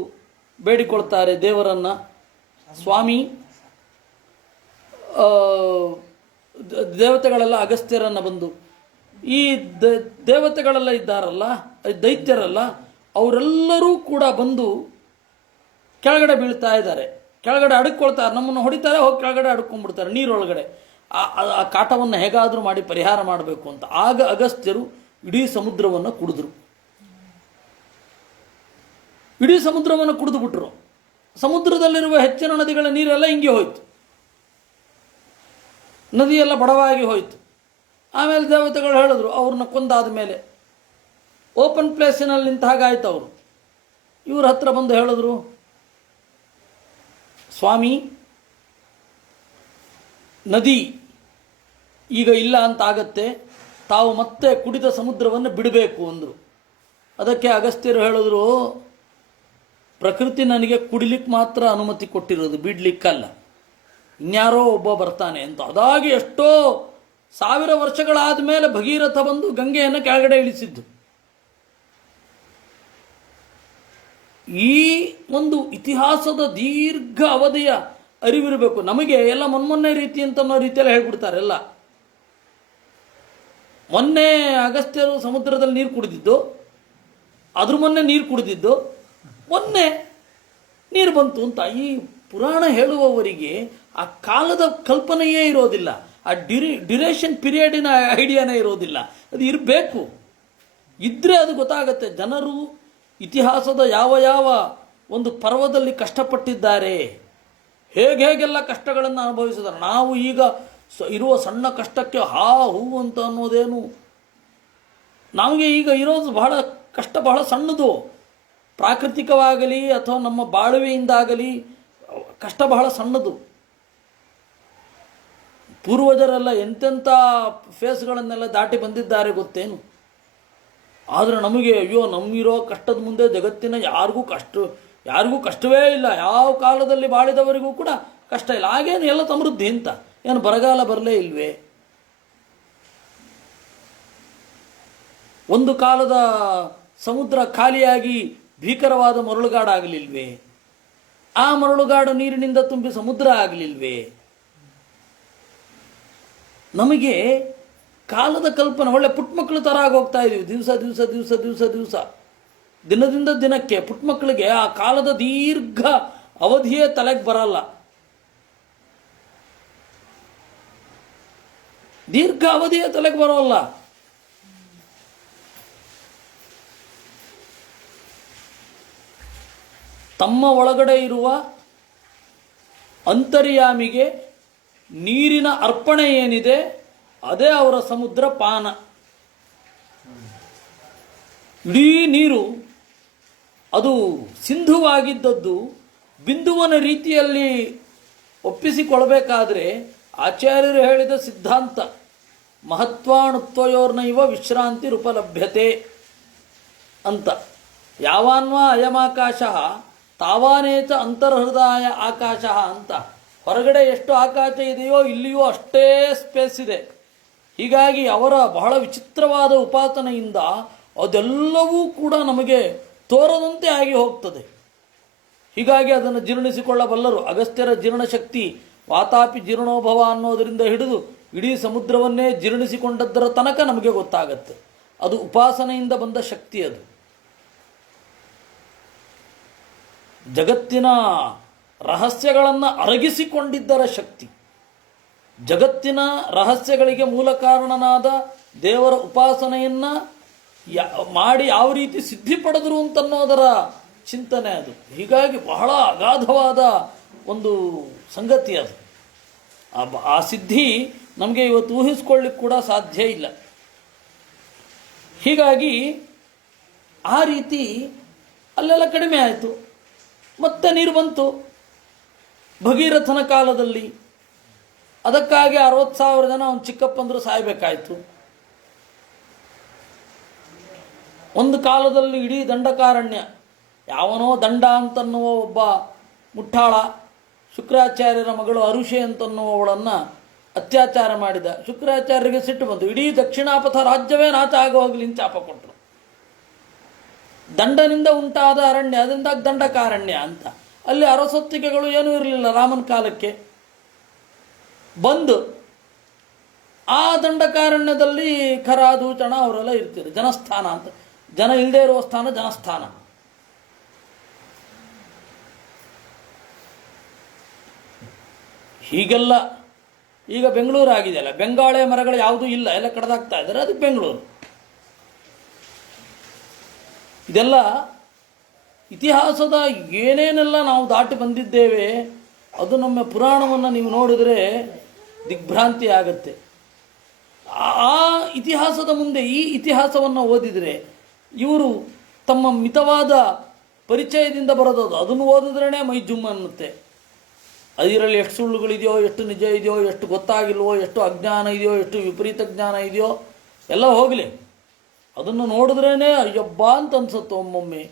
ಬೇಡಿಕೊಳ್ತಾರೆ ದೇವರನ್ನು. ಸ್ವಾಮಿ, ದೇವತೆಗಳೆಲ್ಲ ಅಗಸ್ತ್ಯರನ್ನು ಬಂದು, ಈ ದೇವತೆಗಳೆಲ್ಲ ಇದ್ದಾರಲ್ಲ, ದೈತ್ಯರಲ್ಲ, ಅವರೆಲ್ಲರೂ ಕೂಡ ಬಂದು ಕೆಳಗಡೆ ಬೀಳ್ತಾ ಇದ್ದಾರೆ. ಕೆಳಗಡೆ ಅಡಕ್ಕೊಳ್ತಾರೆ, ನಮ್ಮನ್ನು ಹೊಡಿತಾರೆ, ಹೋಗಿ ಕೆಳಗಡೆ ಅಡ್ಕೊಂಡ್ಬಿಡ್ತಾರೆ ನೀರೊಳಗಡೆ. ಆ ಕಾಟವನ್ನು ಹೇಗಾದರೂ ಮಾಡಿ ಪರಿಹಾರ ಮಾಡಬೇಕು ಅಂತ. ಆಗ ಅಗಸ್ತ್ಯರು ಇಡೀ ಸಮುದ್ರವನ್ನು ಕುಡಿದ್ರು. ಇಡೀ ಸಮುದ್ರವನ್ನು ಕುಡಿದು ಬಿಟ್ರು. ಸಮುದ್ರದಲ್ಲಿರುವ ಹೆಚ್ಚಿನ ನದಿಗಳ ನೀರೆಲ್ಲ ಹಿಂಗೆ ಹೋಯ್ತು. ನದಿಯೆಲ್ಲ ಬಡವಾಗಿ ಹೋಯಿತು. ಆಮೇಲೆ ದೇವತೆಗಳು ಹೇಳಿದ್ರು, ಅವ್ರನ್ನ ಕೊಂದಾದ ಮೇಲೆ ಓಪನ್ ಪ್ಲೇಸಿನಲ್ಲಿ ನಿಂತ ಹಾಗಾಯ್ತು. ಅವರು ಇವ್ರ ಹತ್ರ ಬಂದು ಹೇಳಿದ್ರು, ಸ್ವಾಮಿ, ನದಿ ಈಗ ಇಲ್ಲ ಅಂತ ಆಗತ್ತೆ, ತಾವು ಮತ್ತೆ ಕುಡಿದ ಸಮುದ್ರವನ್ನು ಬಿಡಬೇಕು ಅಂದರು. ಅದಕ್ಕೆ ಅಗಸ್ತ್ಯರು ಹೇಳಿದ್ರು, ಪ್ರಕೃತಿ ನನಗೆ ಕುಡಿಲಿಕ್ಕೆ ಮಾತ್ರ ಅನುಮತಿ ಕೊಟ್ಟಿರೋದು, ಬಿಡ್ಲಿಕ್ಕಲ್ಲ. ಇನ್ಯಾರೋ ಒಬ್ಬ ಬರ್ತಾನೆ ಅಂತ. ಅದಾಗಿ ಎಷ್ಟೋ 1000 ವರ್ಷಗಳಾದ ಮೇಲೆ ಭಗೀರಥ ಬಂದು ಗಂಗೆಯನ್ನು ಕೆಳಗಡೆ ಇಳಿಸಿದ್ದು. ಈ ಒಂದು ಇತಿಹಾಸದ ದೀರ್ಘ ಅವಧಿಯ ಅರಿವಿರಬೇಕು ನಮಗೆ. ಎಲ್ಲ ಮೊನ್ನೆ ರೀತಿ ಅಂತ ಅನ್ನೋ ರೀತಿಯಲ್ಲಿ ಹೇಳ್ಬಿಡ್ತಾರೆ ಎಲ್ಲ. ಮೊನ್ನೆ ಅಗಸ್ತ್ಯರು ಸಮುದ್ರದಲ್ಲಿ ನೀರು ಕುಡಿದಿದ್ದು, ಅದ್ರ ಮೊನ್ನೆ ನೀರು ಕುಡಿದಿದ್ದು, ಮೊನ್ನೆ ನೀರು ಬಂತು ಅಂತ. ಈ ಪುರಾಣ ಹೇಳುವವರಿಗೆ ಆ ಕಾಲದ ಕಲ್ಪನೆಯೇ ಇರೋದಿಲ್ಲ, ಆ ಡ್ಯೂರೇಷನ್ ಪೀರಿಯಡಿನ ಐಡಿಯಾನೇ ಇರೋದಿಲ್ಲ. ಅದು ಇರಬೇಕು, ಇದ್ದರೆ ಅದು ಗೊತ್ತಾಗತ್ತೆ. ಜನರು ಇತಿಹಾಸದ ಯಾವ ಒಂದು ಪರ್ವದಲ್ಲಿ ಕಷ್ಟಪಟ್ಟಿದ್ದಾರೆ, ಹೇಗೆಲ್ಲ ಕಷ್ಟಗಳನ್ನು ಅನುಭವಿಸಿದ್ದಾರೆ. ನಾವು ಈಗ ಇರುವ ಸಣ್ಣ ಕಷ್ಟಕ್ಕೆ ಹೂ ಅಂತ ಅನ್ನೋದೇನು ನಮಗೆ ಈಗ ಇರೋದು ಬಹಳ ಕಷ್ಟ, ಬಹಳ ಸಣ್ಣದು. ಪ್ರಾಕೃತಿಕವಾಗಲಿ ಅಥವಾ ನಮ್ಮ ಬಾಳುವೆಯಿಂದಾಗಲಿ ಕಷ್ಟ ಬಹಳ ಸಣ್ಣದು. ಪೂರ್ವಜರೆಲ್ಲ ಎಂತೆಂಥ ಫೇಸ್ಗಳನ್ನೆಲ್ಲ ದಾಟಿ ಬಂದಿದ್ದಾರೆ ಗೊತ್ತೇನು. ಆದರೆ ನಮಗೆ ಅಯ್ಯೋ ನಮಗಿರೋ ಕಷ್ಟದ ಮುಂದೆ ಜಗತ್ತಿನ ಯಾರಿಗೂ ಕಷ್ಟವೇ ಇಲ್ಲ. ಯಾವ ಕಾಲದಲ್ಲಿ ಬಾಳಿದವರಿಗೂ ಕೂಡ ಕಷ್ಟ ಇಲ್ಲ. ಹಾಗೇನು ಎಲ್ಲ ಸಮೃದ್ಧಿ ಅಂತ. ಏನು ಬರಗಾಲ ಬರಲೇ ಇಲ್ವೇ? ಒಂದು ಕಾಲದ ಸಮುದ್ರ ಖಾಲಿಯಾಗಿ ಭೀಕರವಾದ ಮರಳುಗಾಡಾಗಲಿಲ್ವೇ? ಆ ಮರಳುಗಾಡು ನೀರಿನಿಂದ ತುಂಬಿ ಸಮುದ್ರ ಆಗಲಿಲ್ವೇ? ನಮಗೆ ಕಾಲದ ಕಲ್ಪನೆ ಒಳ್ಳೆ ಪುಟ್ಮಕ್ಕಳು ಥರ ಆಗೋಗ್ತಾ ಇದೀವಿ. ದಿವಸ ದಿವಸ ದಿವಸ ದಿವಸ ದಿವಸ ದಿನದಿಂದ ದಿನಕ್ಕೆ ಪುಟ್ಮಕ್ಕಳಿಗೆ ಆ ಕಾಲದ ದೀರ್ಘ ಅವಧಿಯೇ ತಲೆಗೆ ಬರಲ್ಲ. ದೀರ್ಘ ಅವಧಿಯೇ ತಲೆಗೆ ಬರೋಲ್ಲ. ತಮ್ಮ ಒಳಗಡೆ ಇರುವ ಅಂತರ್ಯಾಮಿಗೆ ನೀರಿನ ಅರ್ಪಣೆ ಏನಿದೆ ಅದೇ ಅವರ ಸಮುದ್ರ ಪಾನ. ಇಡೀ ನೀರು ಅದು ಸಿಂಧುವಾಗಿದ್ದದ್ದು ಬಿಂದುವನ ರೀತಿಯಲ್ಲಿ ಒಪ್ಪಿಸಿಕೊಳ್ಬೇಕಾದ್ರೆ ಆಚಾರ್ಯರು ಹೇಳಿದ ಸಿದ್ಧಾಂತ ಮಹತ್ವಾಣುತ್ವಯೋರ್ನೈವ ವಿಶ್ರಾಂತಿ ರೂಪಲಭ್ಯತೆ ಅಂತ. ಯಾವಾನ್ವ ಅಯಮಾಕಾಶ ತಾವಾನೇಚ ಅಂತರ್ಹೃದಯ ಆಕಾಶ ಅಂತ. ಹೊರಗಡೆ ಎಷ್ಟು ಆಕಾಶ ಇದೆಯೋ ಇಲ್ಲಿಯೂ ಅಷ್ಟೇ ಸ್ಪೇಸ್ ಇದೆ. ಹೀಗಾಗಿ ಅವರ ಬಹಳ ವಿಚಿತ್ರವಾದ ಉಪಾಸನೆಯಿಂದ ಅದೆಲ್ಲವೂ ಕೂಡ ನಮಗೆ ತೋರದಂತೆ ಆಗಿ ಹೋಗ್ತದೆ. ಹೀಗಾಗಿ ಅದನ್ನು ಜೀರ್ಣಿಸಿಕೊಳ್ಳಬಲ್ಲರು. ಅಗಸ್ತ್ಯರ ಜೀರ್ಣಶಕ್ತಿ ವಾತಾಪಿ ಜೀರ್ಣೋಭವ ಅನ್ನೋದರಿಂದ ಹಿಡಿದು ಇಡೀ ಸಮುದ್ರವನ್ನೇ ಜೀರ್ಣಿಸಿಕೊಂಡದ್ದರ ತನಕ ನಮಗೆ ಗೊತ್ತಾಗತ್ತೆ. ಅದು ಉಪಾಸನೆಯಿಂದ ಬಂದ ಶಕ್ತಿ. ಅದು ಜಗತ್ತಿನ ರಹಸ್ಯಗಳನ್ನು ಅರಗಿಸಿಕೊಂಡಿದ್ದರ ಶಕ್ತಿ. ಜಗತ್ತಿನ ರಹಸ್ಯಗಳಿಗೆ ಮೂಲ ಕಾರಣನಾದ ದೇವರ ಉಪಾಸನೆಯನ್ನು ಮಾಡಿ ಯಾವ ರೀತಿ ಸಿದ್ಧಿ ಪಡೆದರು ಅಂತನ್ನೋದರ ಚಿಂತನೆ ಅದು. ಹೀಗಾಗಿ ಬಹಳ ಅಗಾಧವಾದ ಒಂದು ಸಂಗತಿ ಅದು. ಆ ಸಿದ್ಧಿ ನಮಗೆ ಇವತ್ತು ಊಹಿಸ್ಕೊಳ್ಳಿಕ್ಕೆ ಕೂಡ ಸಾಧ್ಯ ಇಲ್ಲ. ಹೀಗಾಗಿ ಆ ರೀತಿ ಅಲ್ಲೆಲ್ಲ ಕಡಿಮೆ ಆಯಿತು. ಮತ್ತೆ ನೀರು ಬಂತು ಭಗೀರಥನ ಕಾಲದಲ್ಲಿ. ಅದಕ್ಕಾಗಿ 60,000 ಜನ ಅವನು ಚಿಕ್ಕಪ್ಪಂದ್ರು ಸಾಯಬೇಕಾಯಿತು. ಒಂದು ಕಾಲದಲ್ಲಿ ಇಡೀ ದಂಡಕಾರಣ್ಯ, ಯಾವನೋ ದಂಡ ಅಂತನ್ನುವ ಒಬ್ಬ ಮುಠಾಳ ಶುಕ್ರಾಚಾರ್ಯರ ಮಗಳು ಅರುಷೆ ಅಂತನ್ನುವವಳನ್ನು ಅತ್ಯಾಚಾರ ಮಾಡಿದ. ಶುಕ್ರಾಚಾರ್ಯರಿಗೆ ಸಿಟ್ಟು ಬಂತು. ಇಡೀ ದಕ್ಷಿಣಾಪಥ ರಾಜ್ಯವೇ ನಾಶ ಆಗ ಹೋಗಲಿ ಶಾಪ ಕೊಟ್ಟರು. ದಂಡನಿಂದ ಉಂಟಾದ ಅರಣ್ಯ, ಅದರಿಂದ ದಂಡಕಾರಣ್ಯ ಅಂತ. ಅಲ್ಲಿ ಅರಸೊತ್ತಿಗೆಗಳು ಏನೂ ಇರಲಿಲ್ಲ ರಾಮನ ಕಾಲಕ್ಕೆ. ಬಂದು ಆ ದಂಡಕಾರಣ್ಯದಲ್ಲಿ ಖರ ದೂಚಣ ಅವರೆಲ್ಲ ಇರ್ತಾರೆ. ಜನಸ್ಥಾನ ಅಂತ, ಜನ ಇಲ್ಲದೆ ಇರುವ ಸ್ಥಾನ ಜನಸ್ಥಾನ. ಹೀಗೆಲ್ಲ ಈಗ ಬೆಂಗಳೂರು ಆಗಿದೆಯಲ್ಲ, ಬೆಂಗಾಳೆ ಮರಗಳು ಯಾವುದೂ ಇಲ್ಲ, ಎಲ್ಲ ಕಡ್ದಾಗ್ತಾ ಇದ್ದಾರೆ, ಅದಕ್ಕೆ ಬೆಂಗಳೂರು. ಇದೆಲ್ಲ ಇತಿಹಾಸದ ಏನೇನೆಲ್ಲ ನಾವು ದಾಟಿ ಬಂದಿದ್ದೇವೆ, ಅದು ನಮ್ಮ ಪುರಾಣವನ್ನು ನೀವು ನೋಡಿದರೆ ದಿಗ್ಭ್ರಾಂತಿ ಆಗುತ್ತೆ. ಆ ಇತಿಹಾಸದ ಮುಂದೆ ಈ ಇತಿಹಾಸವನ್ನು ಓದಿದರೆ ಇವರು ತಮ್ಮ ಮಿತವಾದ ಪರಿಚಯದಿಂದ ಬರೋದು, ಅದನ್ನು ಓದಿದ್ರೇ ಮೈ ಜುಮ್ ಅನ್ನುತ್ತೆ. ಅದರಲ್ಲಿ ಎಷ್ಟು ಸುಳ್ಳುಗಳಿದೆಯೋ, ಎಷ್ಟು ನಿಜ ಇದೆಯೋ, ಎಷ್ಟು ಗೊತ್ತಾಗಿಲ್ವೋ, ಎಷ್ಟು ಅಜ್ಞಾನ ಇದೆಯೋ, ಎಷ್ಟು ವಿಪರೀತ ಜ್ಞಾನ ಇದೆಯೋ ಎಲ್ಲ ಹೋಗಲಿ. ಅದನ್ನು ನೋಡಿದ್ರೇ ಅಯ್ಯಬ್ಬ ಅಂತ ಅನ್ಸುತ್ತೆ ಒಮ್ಮೊಮ್ಮೆ.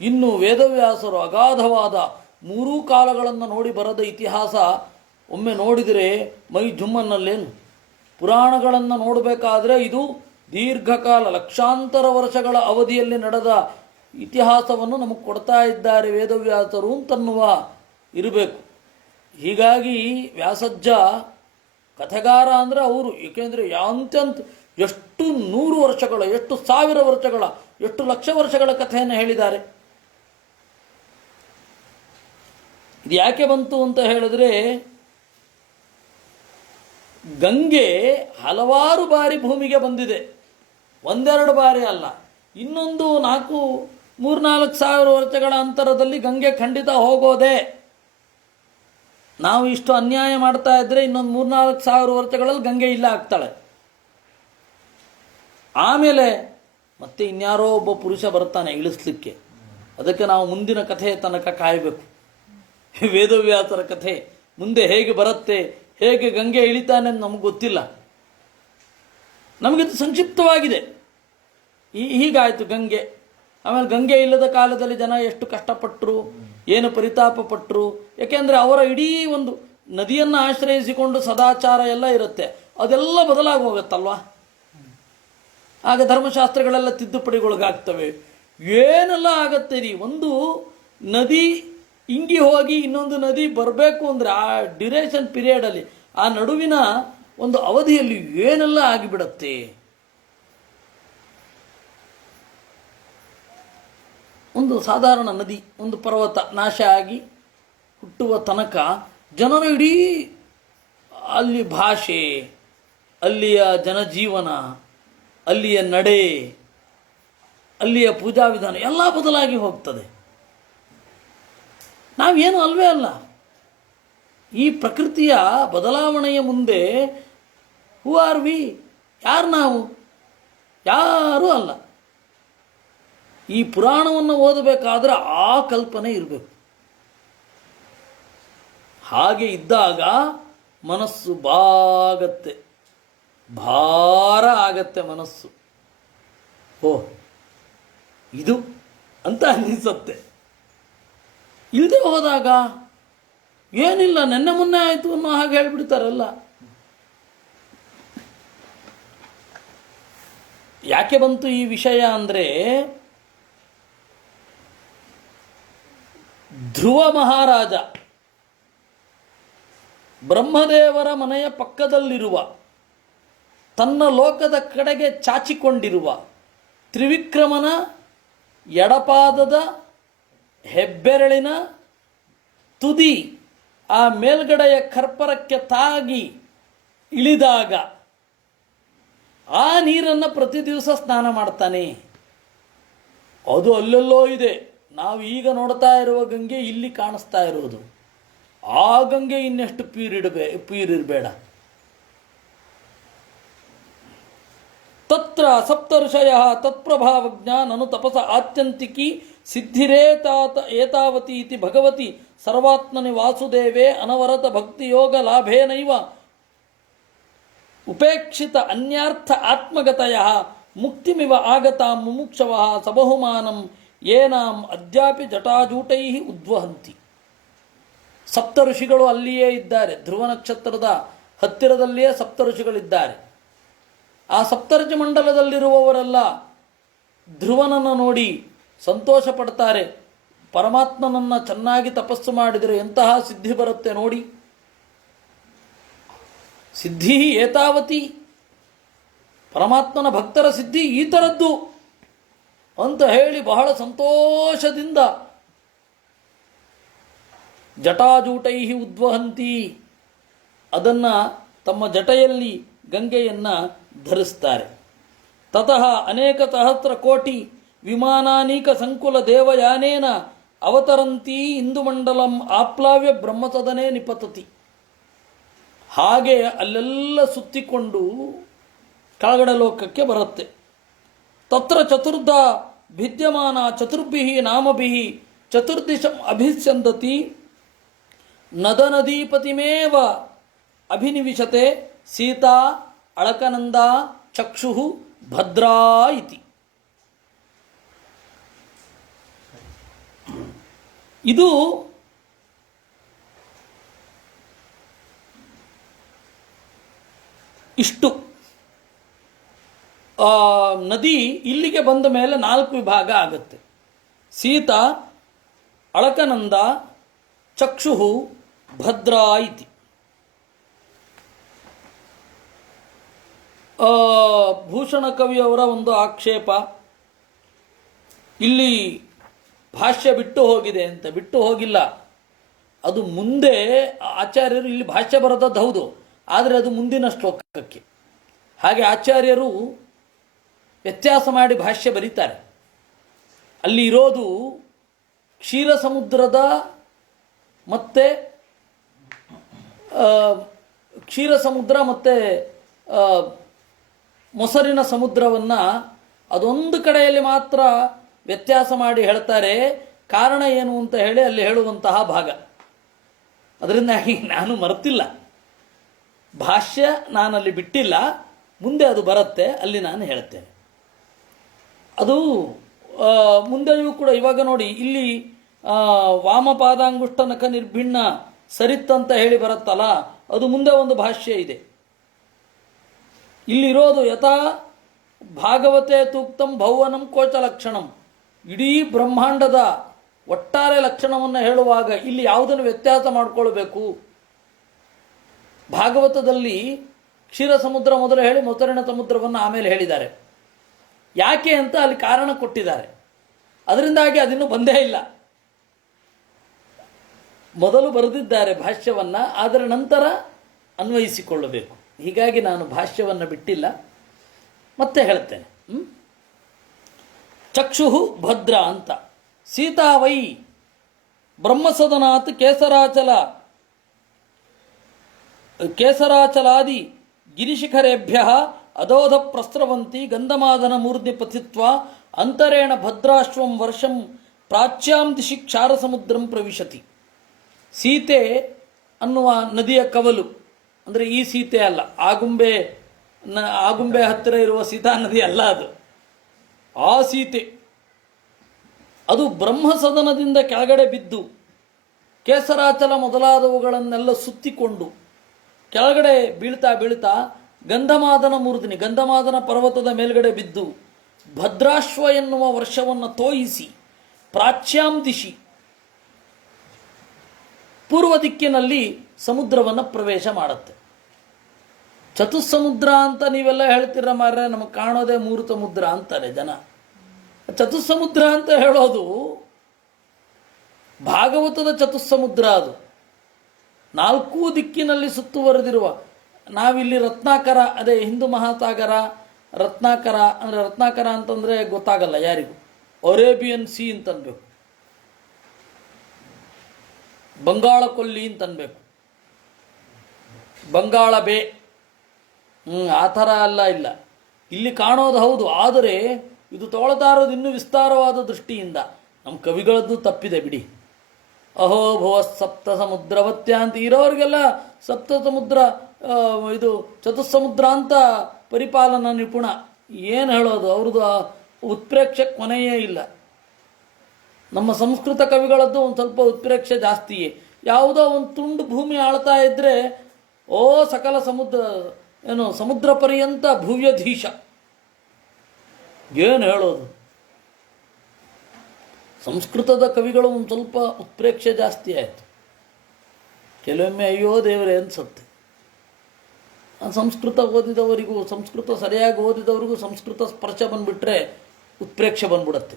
ಇನ್ನು ವೇದವ್ಯಾಸರು ಅಗಾಧವಾದ 3 ಕಾಲಗಳನ್ನು ನೋಡಿ ಬರದ ಇತಿಹಾಸ ಒಮ್ಮೆ ನೋಡಿದರೆ ಮೈ ಜುಮ್ಮನ್ನಲ್ಲೇನು. ಪುರಾಣಗಳನ್ನು ನೋಡಬೇಕಾದ್ರೆ ಇದು ದೀರ್ಘಕಾಲ ಲಕ್ಷಾಂತರ ವರ್ಷಗಳ ಅವಧಿಯಲ್ಲಿ ನಡೆದ ಇತಿಹಾಸವನ್ನು ನಮಗೆ ಕೊಡ್ತಾ ಇದ್ದಾರೆ ವೇದವ್ಯಾಸರು ಅಂತನ್ನುವ ಇರಬೇಕು. ಹೀಗಾಗಿ ವ್ಯಾಸಜ್ಜ ಕಥೆಗಾರ ಅಂದರೆ ಅವರು. ಏಕೆಂದರೆ ಎಷ್ಟು 100 ವರ್ಷಗಳ, ಎಷ್ಟು 1000 ವರ್ಷಗಳ, ಎಷ್ಟು ಲಕ್ಷ ವರ್ಷಗಳ ಕಥೆಯನ್ನು ಹೇಳಿದ್ದಾರೆ. ಇದು ಯಾಕೆ ಬಂತು ಅಂತ ಹೇಳಿದ್ರೆ, ಗಂಗೆ ಹಲವಾರು ಬಾರಿ ಭೂಮಿಗೆ ಬಂದಿದೆ, ಒಂದೆರಡು ಬಾರಿ ಅಲ್ಲ. ಇನ್ನೊಂದು 3-4 ಸಾವಿರ ವರ್ಷಗಳ ಅಂತರದಲ್ಲಿ ಗಂಗೆ ಖಂಡಿತ ಹೋಗೋದೆ. ನಾವು ಇಷ್ಟು ಅನ್ಯಾಯ ಮಾಡ್ತಾ ಇದ್ದರೆ ಇನ್ನೊಂದು 3-4 ಸಾವಿರ ವರ್ಷಗಳಲ್ಲಿ ಗಂಗೆ ಇಲ್ಲ ಆಗ್ತಾಳೆ. ಆಮೇಲೆ ಮತ್ತೆ ಇನ್ಯಾರೋ ಒಬ್ಬ ಪುರುಷ ಬರ್ತಾನೆ ಇಳಿಸ್ಲಿಕ್ಕೆ. ಅದಕ್ಕೆ ನಾವು ಮುಂದಿನ ಕಥೆಯ ತನಕ ಕಾಯಬೇಕು. ವೇದವ್ಯಾಸರ ಕಥೆ ಮುಂದೆ ಹೇಗೆ ಬರುತ್ತೆ, ಹೇಗೆ ಗಂಗೆ ಇಳಿತಾನೆ ಅಂತ ನಮಗೆ ಗೊತ್ತಿಲ್ಲ. ನಮಗಿದು ಸಂಕ್ಷಿಪ್ತವಾಗಿದೆ. ಹೀಗಾಯಿತು ಗಂಗೆ. ಆಮೇಲೆ ಗಂಗೆ ಇಲ್ಲದ ಕಾಲದಲ್ಲಿ ಜನ ಎಷ್ಟು ಕಷ್ಟಪಟ್ಟರು, ಏನು ಪರಿತಾಪ ಪಟ್ಟರು. ಯಾಕೆಂದರೆ ಅವರ ಇಡೀ ಒಂದು ನದಿಯನ್ನು ಆಶ್ರಯಿಸಿಕೊಂಡು ಸದಾಚಾರ ಎಲ್ಲ ಇರುತ್ತೆ, ಅದೆಲ್ಲ ಬದಲಾಗಿ ಹೋಗುತ್ತಲ್ವ. ಆಗ ಧರ್ಮಶಾಸ್ತ್ರಗಳೆಲ್ಲ ತಿದ್ದುಪಡಿಗೊಳಗಾಗ್ತವೆ. ಏನೆಲ್ಲ ಆಗತ್ತೆ ರೀ. ಒಂದು ನದಿ ಇಂಗಿ ಹೋಗಿ ಇನ್ನೊಂದು ನದಿ ಬರಬೇಕು ಅಂದರೆ ಆ ಡ್ಯೂರೇಷನ್ ಪೀರಿಯಡಲ್ಲಿ, ಆ ನಡುವಿನ ಒಂದು ಅವಧಿಯಲ್ಲಿ ಏನೆಲ್ಲ ಆಗಿಬಿಡತ್ತೆ. ಒಂದು ಸಾಧಾರಣ ನದಿ, ಒಂದು ಪರ್ವತ ನಾಶ ಆಗಿ ಹುಟ್ಟುವ ತನಕ ಜನರು ಇಡೀ ಅಲ್ಲಿ ಭಾಷೆ, ಅಲ್ಲಿಯ ಜನಜೀವನ, ಅಲ್ಲಿಯ ನಡೆ, ಅಲ್ಲಿಯ ಪೂಜಾ ವಿಧಾನ ಎಲ್ಲ ಬದಲಾಗಿ ಹೋಗ್ತದೆ. ನಾವೇನು ಅಲ್ವೇ ಅಲ್ಲ. ಈ ಪ್ರಕೃತಿಯ ಬದಲಾವಣೆಯ ಮುಂದೆ ಹೂ ಆರ್ ವಿ? ಯಾರು ನಾವು? ಯಾರೂ ಅಲ್ಲ. ಈ ಪುರಾಣವನ್ನು ಓದಬೇಕಾದ್ರೆ ಆ ಕಲ್ಪನೆ ಇರಬೇಕು. ಹಾಗೆ ಇದ್ದಾಗ ಮನಸ್ಸು ಬಾಗತ್ತೆ, ಭಾರ ಆಗತ್ತೆ ಮನಸ್ಸು. ಓ ಇದು ಅಂತ ಅನ್ನಿಸುತ್ತೆ. ಇಲ್ಲದೆ ಹೋದಾಗ ಏನಿಲ್ಲ, ನೆನ್ನೆ ಮೊನ್ನೆ ಆಯಿತು ಅನ್ನೋ ಹಾಗೆ ಹೇಳಿಬಿಡ್ತಾರಲ್ಲ. ಯಾಕೆ ಬಂತು ಈ ವಿಷಯ ಅಂದರೆ, ಧ್ರುವ ಮಹಾರಾಜ ಬ್ರಹ್ಮದೇವರ ಮನೆಯ ಪಕ್ಕದಲ್ಲಿರುವ, ತನ್ನ ಲೋಕದ ಕಡೆಗೆ ಚಾಚಿಕೊಂಡಿರುವ ತ್ರಿವಿಕ್ರಮನ ಎಡಪಾದದ ಹೆಬ್ಬೆರಳಿನ ತುದಿ ಆ ಮೇಲ್ಗಡೆಯ ಕರ್ಪರಕ್ಕೆ ತಾಗಿ ಇಳಿದಾಗ ಆ ನೀರನ್ನು ಪ್ರತಿ ದಿವಸ ಸ್ನಾನ ಮಾಡ್ತಾನೆ. ಅದು ಅಲ್ಲೆಲ್ಲೋ ಇದೆ. ನಾವು ಈಗ ನೋಡ್ತಾ ಇರುವ ಗಂಗೆ ಇಲ್ಲಿ ಕಾಣಿಸ್ತಾ ಇರೋದು. ಆ ಗಂಗೆ ಇನ್ನೆಷ್ಟು ಪೀರಿರಬೇಡ. ತತ್ರ ಸಪ್ತರ್ಷಯ ತತ್ಪ್ರಭಾವಜ್ಞ ನನು ತಪಸ ಆತ್ಯಂತಿಕಿ ಸಿದ್ಧಿರೇತಾತ ಏತಾವತಿ ಇತಿ ಭಗವತಿ ಸರ್ವಾತ್ಮನಿ ವಾಸುದೇವೇ ಅನವರತ ಭಕ್ತಿಯೋಗ ಲಾಭೇನೈವ ಉಪೇಕ್ಷಿತ ಅನ್ಯಾರ್ಥ ಆತ್ಮಗತಯ ಮುಕ್ತಿಮಿವ ಆಗತಾಂ ಮುಮುಕ್ಷವಃ ಸಬಹುಮಾನಂ ಏನಾಂ ಅದ್ಯಾಪಿ ಜಟಾಜೂಟೈ ಉದ್ವಹಂತಿ. ಸಪ್ತ ಋಷಿಗಳು ಅಲ್ಲಿಯೇ ಇದ್ದಾರೆ. ಧ್ರುವ ನಕ್ಷತ್ರದ ಹತ್ತಿರದಲ್ಲಿಯೇ ಸಪ್ತ ಋಷಿಗಳಿದ್ದಾರೆ. ಆ ಸಪ್ತರ್ಷಿ ಮಂಡಲದಲ್ಲಿರುವವರೆಲ್ಲ ಧ್ರುವನನ್ನು ನೋಡಿ ಸಂತೋಷ ಪಡ್ತಾರೆ. ಪರಮಾತ್ಮನನ್ನು ಚೆನ್ನಾಗಿ ತಪಸ್ಸು ಮಾಡಿದರೆ ಎಂತಹ ಸಿದ್ಧಿ ಬರುತ್ತೆ ನೋಡಿ. ಸಿದ್ಧಿ ಏತಾವತಿ, ಪರಮಾತ್ಮನ ಭಕ್ತರ ಸಿದ್ಧಿ ಈ ಥರದ್ದು ಅಂತ ಹೇಳಿ ಬಹಳ ಸಂತೋಷದಿಂದ ಜಟಾಜೂಟೈ ಉದ್ವಹಂತಿ, ಅದನ್ನು ತಮ್ಮ ಜಟೆಯಲ್ಲಿ ಗಂಗೆಯನ್ನು ಧರಿಸ್ತಾರೆ. ತತಃ ಅನೇಕ ಸಹಸ್ರ ಕೋಟಿ ವಿಮಾನಾನೀಕ ಸಂಕುಲ ದೇವಯಾನೇನ ಅವತರಂತಿ ಇಂದುಮಂಡಲಂ ಆಪ್ಲಾವ್ಯ ಬ್ರಹ್ಮಸದನೇ ನಿಪತತಿ. ಹಾಗೆ ಅಲ್ಲೆಲ್ಲ ಸುತ್ತಿಕೊಂಡು ಕೆಳಗಡೆ ಲೋಕಕ್ಕೆ ಬರುತ್ತೆ. ತತ್ರ ಚತುರ್ಧ ಭಿದ್ಯಮಾನ ಚತುರ್ಭಿಃ ನಾಮಭಿಃ ಚತುರ್ದಿಶಂ ಅಭಿಸ್ಯಂದತಿ ನದನದೀಪತಿಮೇವ ಅಭಿನಿವಿಶತೆ ಸೀತಾ ಅಳಕನಂದ ಚಕ್ಷುಃ ಭದ್ರಾ ಇತಿ. ಇದು ಇಷ್ಟು ನದಿ ಇಲ್ಲಿಗೆ ಬಂದ ಮೇಲೆ 4 ವಿಭಾಗ ಆಗುತ್ತೆ. ಸೀತಾ, ಅಳಕನಂದ, ಚಕ್ಷುಃ, ಭದ್ರಾ ಇತಿ. ಭೂಷಣ ಕವಿಯವರ ಒಂದು ಆಕ್ಷೇಪ, ಇಲ್ಲಿ ಭಾಷ್ಯ ಬಿಟ್ಟು ಹೋಗಿದೆ ಅಂತ. ಬಿಟ್ಟು ಹೋಗಿಲ್ಲ, ಅದು ಮುಂದೆ ಆಚಾರ್ಯರು ಇಲ್ಲಿ ಭಾಷ್ಯ ಬರೆದದ್ದು ಹೌದು, ಆದರೆ ಅದು ಮುಂದಿನ ಶ್ಲೋಕಕ್ಕೆ. ಹಾಗೆ ಆಚಾರ್ಯರು ವ್ಯತ್ಯಾಸ ಮಾಡಿ ಭಾಷ್ಯ ಬರೀತಾರೆ. ಅಲ್ಲಿ ಇರೋದು ಕ್ಷೀರ ಸಮುದ್ರದ ಮತ್ತು ಕ್ಷೀರ ಸಮುದ್ರ ಮತ್ತು ಮೊಸರಿನ ಸಮುದ್ರವನ್ನು ಅದೊಂದು ಕಡೆಯಲ್ಲಿ ಮಾತ್ರ ವ್ಯತ್ಯಾಸ ಮಾಡಿ ಹೇಳ್ತಾರೆ. ಕಾರಣ ಏನು ಅಂತ ಹೇಳಿ ಅಲ್ಲಿ ಹೇಳುವಂತಹ ಭಾಗ. ಅದರಿಂದಾಗಿ ನಾನು ಮರೆತಿಲ್ಲ, ಭಾಷ್ಯ ನಾನಲ್ಲಿ ಬಿಟ್ಟಿಲ್ಲ, ಮುಂದೆ ಅದು ಬರುತ್ತೆ, ಅಲ್ಲಿ ನಾನು ಹೇಳ್ತೇನೆ. ಅದು ಮುಂದೆಯೂ ಕೂಡ ಇವಾಗ ನೋಡಿ ಇಲ್ಲಿ ವಾಮಪಾದಾಂಗುಷ್ಟ ನಖ ನಿರ್ಭಿಣ್ಣ ಸರಿತ್ ಅಂತ ಹೇಳಿ ಬರುತ್ತಲ್ಲ, ಅದು ಮುಂದೆ ಒಂದು ಭಾಷ್ಯ ಇದೆ. ಇಲ್ಲಿರೋದು ಯಥಾ ಭಾಗವತೆ ತೂಕ್ತಂ ಭೌವನಂ ಕೋಚ ಲಕ್ಷಣಂ, ಇಡೀ ಬ್ರಹ್ಮಾಂಡದ ಒಟ್ಟಾರೆ ಲಕ್ಷಣವನ್ನು ಹೇಳುವಾಗ ಇಲ್ಲಿ ಯಾವುದನ್ನು ವ್ಯತ್ಯಾಸ ಮಾಡಿಕೊಳ್ಬೇಕು. ಭಾಗವತದಲ್ಲಿ ಕ್ಷೀರ ಸಮುದ್ರ ಮೊದಲು ಹೇಳಿ ಮೊಸರಿನ ಸಮುದ್ರವನ್ನು ಆಮೇಲೆ ಹೇಳಿದ್ದಾರೆ. ಯಾಕೆ ಅಂತ ಅಲ್ಲಿ ಕಾರಣ ಕೊಟ್ಟಿದ್ದಾರೆ. ಅದರಿಂದಾಗಿ ಅದಿನ್ನೂ ಬಂದೇ ಇಲ್ಲ. ಮೊದಲು ಬರೆದಿದ್ದಾರೆ ಭಾಷ್ಯವನ್ನು, ಅದರ ನಂತರ ಅನ್ವಯಿಸಿಕೊಳ್ಳಬೇಕು. ಹೀಗಾಗಿ ನಾನು ಭಾಷ್ಯವನ್ನು ಬಿಟ್ಟಿಲ್ಲ, ಮತ್ತೆ ಹೇಳ್ತೇನೆ. ಚಕ್ಷುಹು ಭದ್ರ ಅಂತ ಸೀತಾವೈ ಬ್ರಹ್ಮಸದನಾತ್ ಕೇಸರಾಚಲಾದಿ ಗಿರಿಶಿಖರೇಭ್ಯ ಅಧೋಧ ಪ್ರಸ್ರವಂತಿ ಗಂಧಮಾದನ ಮೂರ್ಧಿ ಪಥಿತ್ವ ಅಂತರೇಣ ಭದ್ರಾಶ್ವಂ ವರ್ಷಂ ಪ್ರಾಚ್ಯಾಂ ದಿಶಿ ಕ್ಷಾರ ಸಮುದ್ರಂ ಪ್ರವಿಶತಿ. ಸೀತೆ ಅನ್ನುವ ನದಿಯ ಕವಲು, ಅಂದರೆ ಈ ಸೀತೆ ಅಲ್ಲ, ಆಗುಂಬೆ ಹತ್ತಿರ ಇರುವ ಸೀತಾ ನದಿ ಅಲ್ಲ, ಅದು ಆ ಸೀತೆ. ಅದು ಬ್ರಹ್ಮಸದನದಿಂದ ಕೆಳಗಡೆ ಬಿದ್ದು ಕೇಸರಾಚಲ ಮೊದಲಾದವುಗಳನ್ನೆಲ್ಲ ಸುತ್ತಿಕೊಂಡು ಕೆಳಗಡೆ ಬೀಳ್ತಾ ಬೀಳ್ತಾ ಗಂಧಮಾದನ ಮೂರ್ಧಿನಿ, ಗಂಧಮಾದನ ಪರ್ವತದ ಮೇಲ್ಗಡೆ ಬಿದ್ದು ಭದ್ರಾಶ್ವ ಎನ್ನುವ ವರ್ಷವನ್ನು ತೋಯಿಸಿ ಪ್ರಾಚ್ಯಾಂ ದಿಶಿ ಪೂರ್ವ ದಿಕ್ಕಿನಲ್ಲಿ ಸಮುದ್ರವನ್ನು ಪ್ರವೇಶ ಮಾಡುತ್ತೆ. ಚತುಸ್ಸಮುದ್ರ ಅಂತ ನೀವೆಲ್ಲ ಹೇಳ್ತೀರ ಮಾರ್ರೆ, ನಮಗೆ ಕಾಣೋದೇ 3 ಸಮುದ್ರ ಅಂತಾರೆ ಜನ. ಚತುಸ್ಸಮುದ್ರ ಅಂತ ಹೇಳೋದು ಭಾಗವತದ ಚತುಸ್ಸಮುದ್ರ, ಅದು 4 ದಿಕ್ಕಿನಲ್ಲಿ ಸುತ್ತುವರೆದಿರುವ. ನಾವಿಲ್ಲಿ ರತ್ನಾಕರ, ಅದೇ ಹಿಂದೂ ಮಹಾಸಾಗರ, ರತ್ನಾಕರ ಅಂದರೆ ರತ್ನಾಕರ ಅಂತಂದರೆ ಗೊತ್ತಾಗಲ್ಲ ಯಾರಿಗೂ, ಅರೇಬಿಯನ್ ಸಿ ಅಂತನ್ಬೇಕು, ಬಂಗಾಳ ಕೊಲ್ಲಿ ಅಂತನ್ಬೇಕು, ಬಂಗಾಳ ಬೇ, ಆ ಥರ ಅಲ್ಲ. ಇಲ್ಲ, ಇಲ್ಲಿ ಕಾಣೋದು ಹೌದು, ಆದರೆ ಇದು ತಗೊಳ್ತಾ ಇರೋದು ಇನ್ನೂ ವಿಸ್ತಾರವಾದ ದೃಷ್ಟಿಯಿಂದ. ನಮ್ಮ ಕವಿಗಳದ್ದು ತಪ್ಪಿದೆ ಬಿಡಿ. ಅಹೋ ಭುವ ಸಪ್ತ ಸಮುದ್ರವತ್ಯ ಅಂತ ಇರೋರಿಗೆಲ್ಲ ಸಪ್ತ ಸಮುದ್ರ, ಇದು ಚತುಸ್ಸಮುದ್ರ ಅಂತ ಪರಿಪಾಲನಾ ನಿಪುಣ. ಏನು ಹೇಳೋದು, ಅವ್ರದ್ದು ಉತ್ಪ್ರೇಕ್ಷೆ ಕೊನೆಯೇ ಇಲ್ಲ. ನಮ್ಮ ಸಂಸ್ಕೃತ ಕವಿಗಳದ್ದು ಒಂದು ಸ್ವಲ್ಪ ಉತ್ಪ್ರೇಕ್ಷೆ ಜಾಸ್ತಿಯೇ. ಯಾವುದೋ ಒಂದು ತುಂಡು ಭೂಮಿ ಆಳ್ತಾ ಇದ್ದರೆ ಓ ಸಕಲ ಸಮುದ್ರ ಪರ್ಯಂತ ಭುವ್ಯಧೀಶ. ಏನು ಹೇಳೋದು, ಸಂಸ್ಕೃತದ ಕವಿಗಳು ಒಂದು ಸ್ವಲ್ಪ ಉತ್ಪ್ರೇಕ್ಷೆ ಜಾಸ್ತಿ ಆಯಿತು. ಕೆಲವೊಮ್ಮೆ ಅಯ್ಯೋ ದೇವರೇ ಅನ್ಸುತ್ತೆ. ಸಂಸ್ಕೃತ ಓದಿದವರಿಗೂ, ಸಂಸ್ಕೃತ ಸರಿಯಾಗಿ ಓದಿದವರಿಗೂ ಸಂಸ್ಕೃತ ಸ್ಪರ್ಶ ಬಂದುಬಿಟ್ರೆ ಉತ್ಪ್ರೇಕ್ಷೆ ಬಂದ್ಬಿಡತ್ತೆ.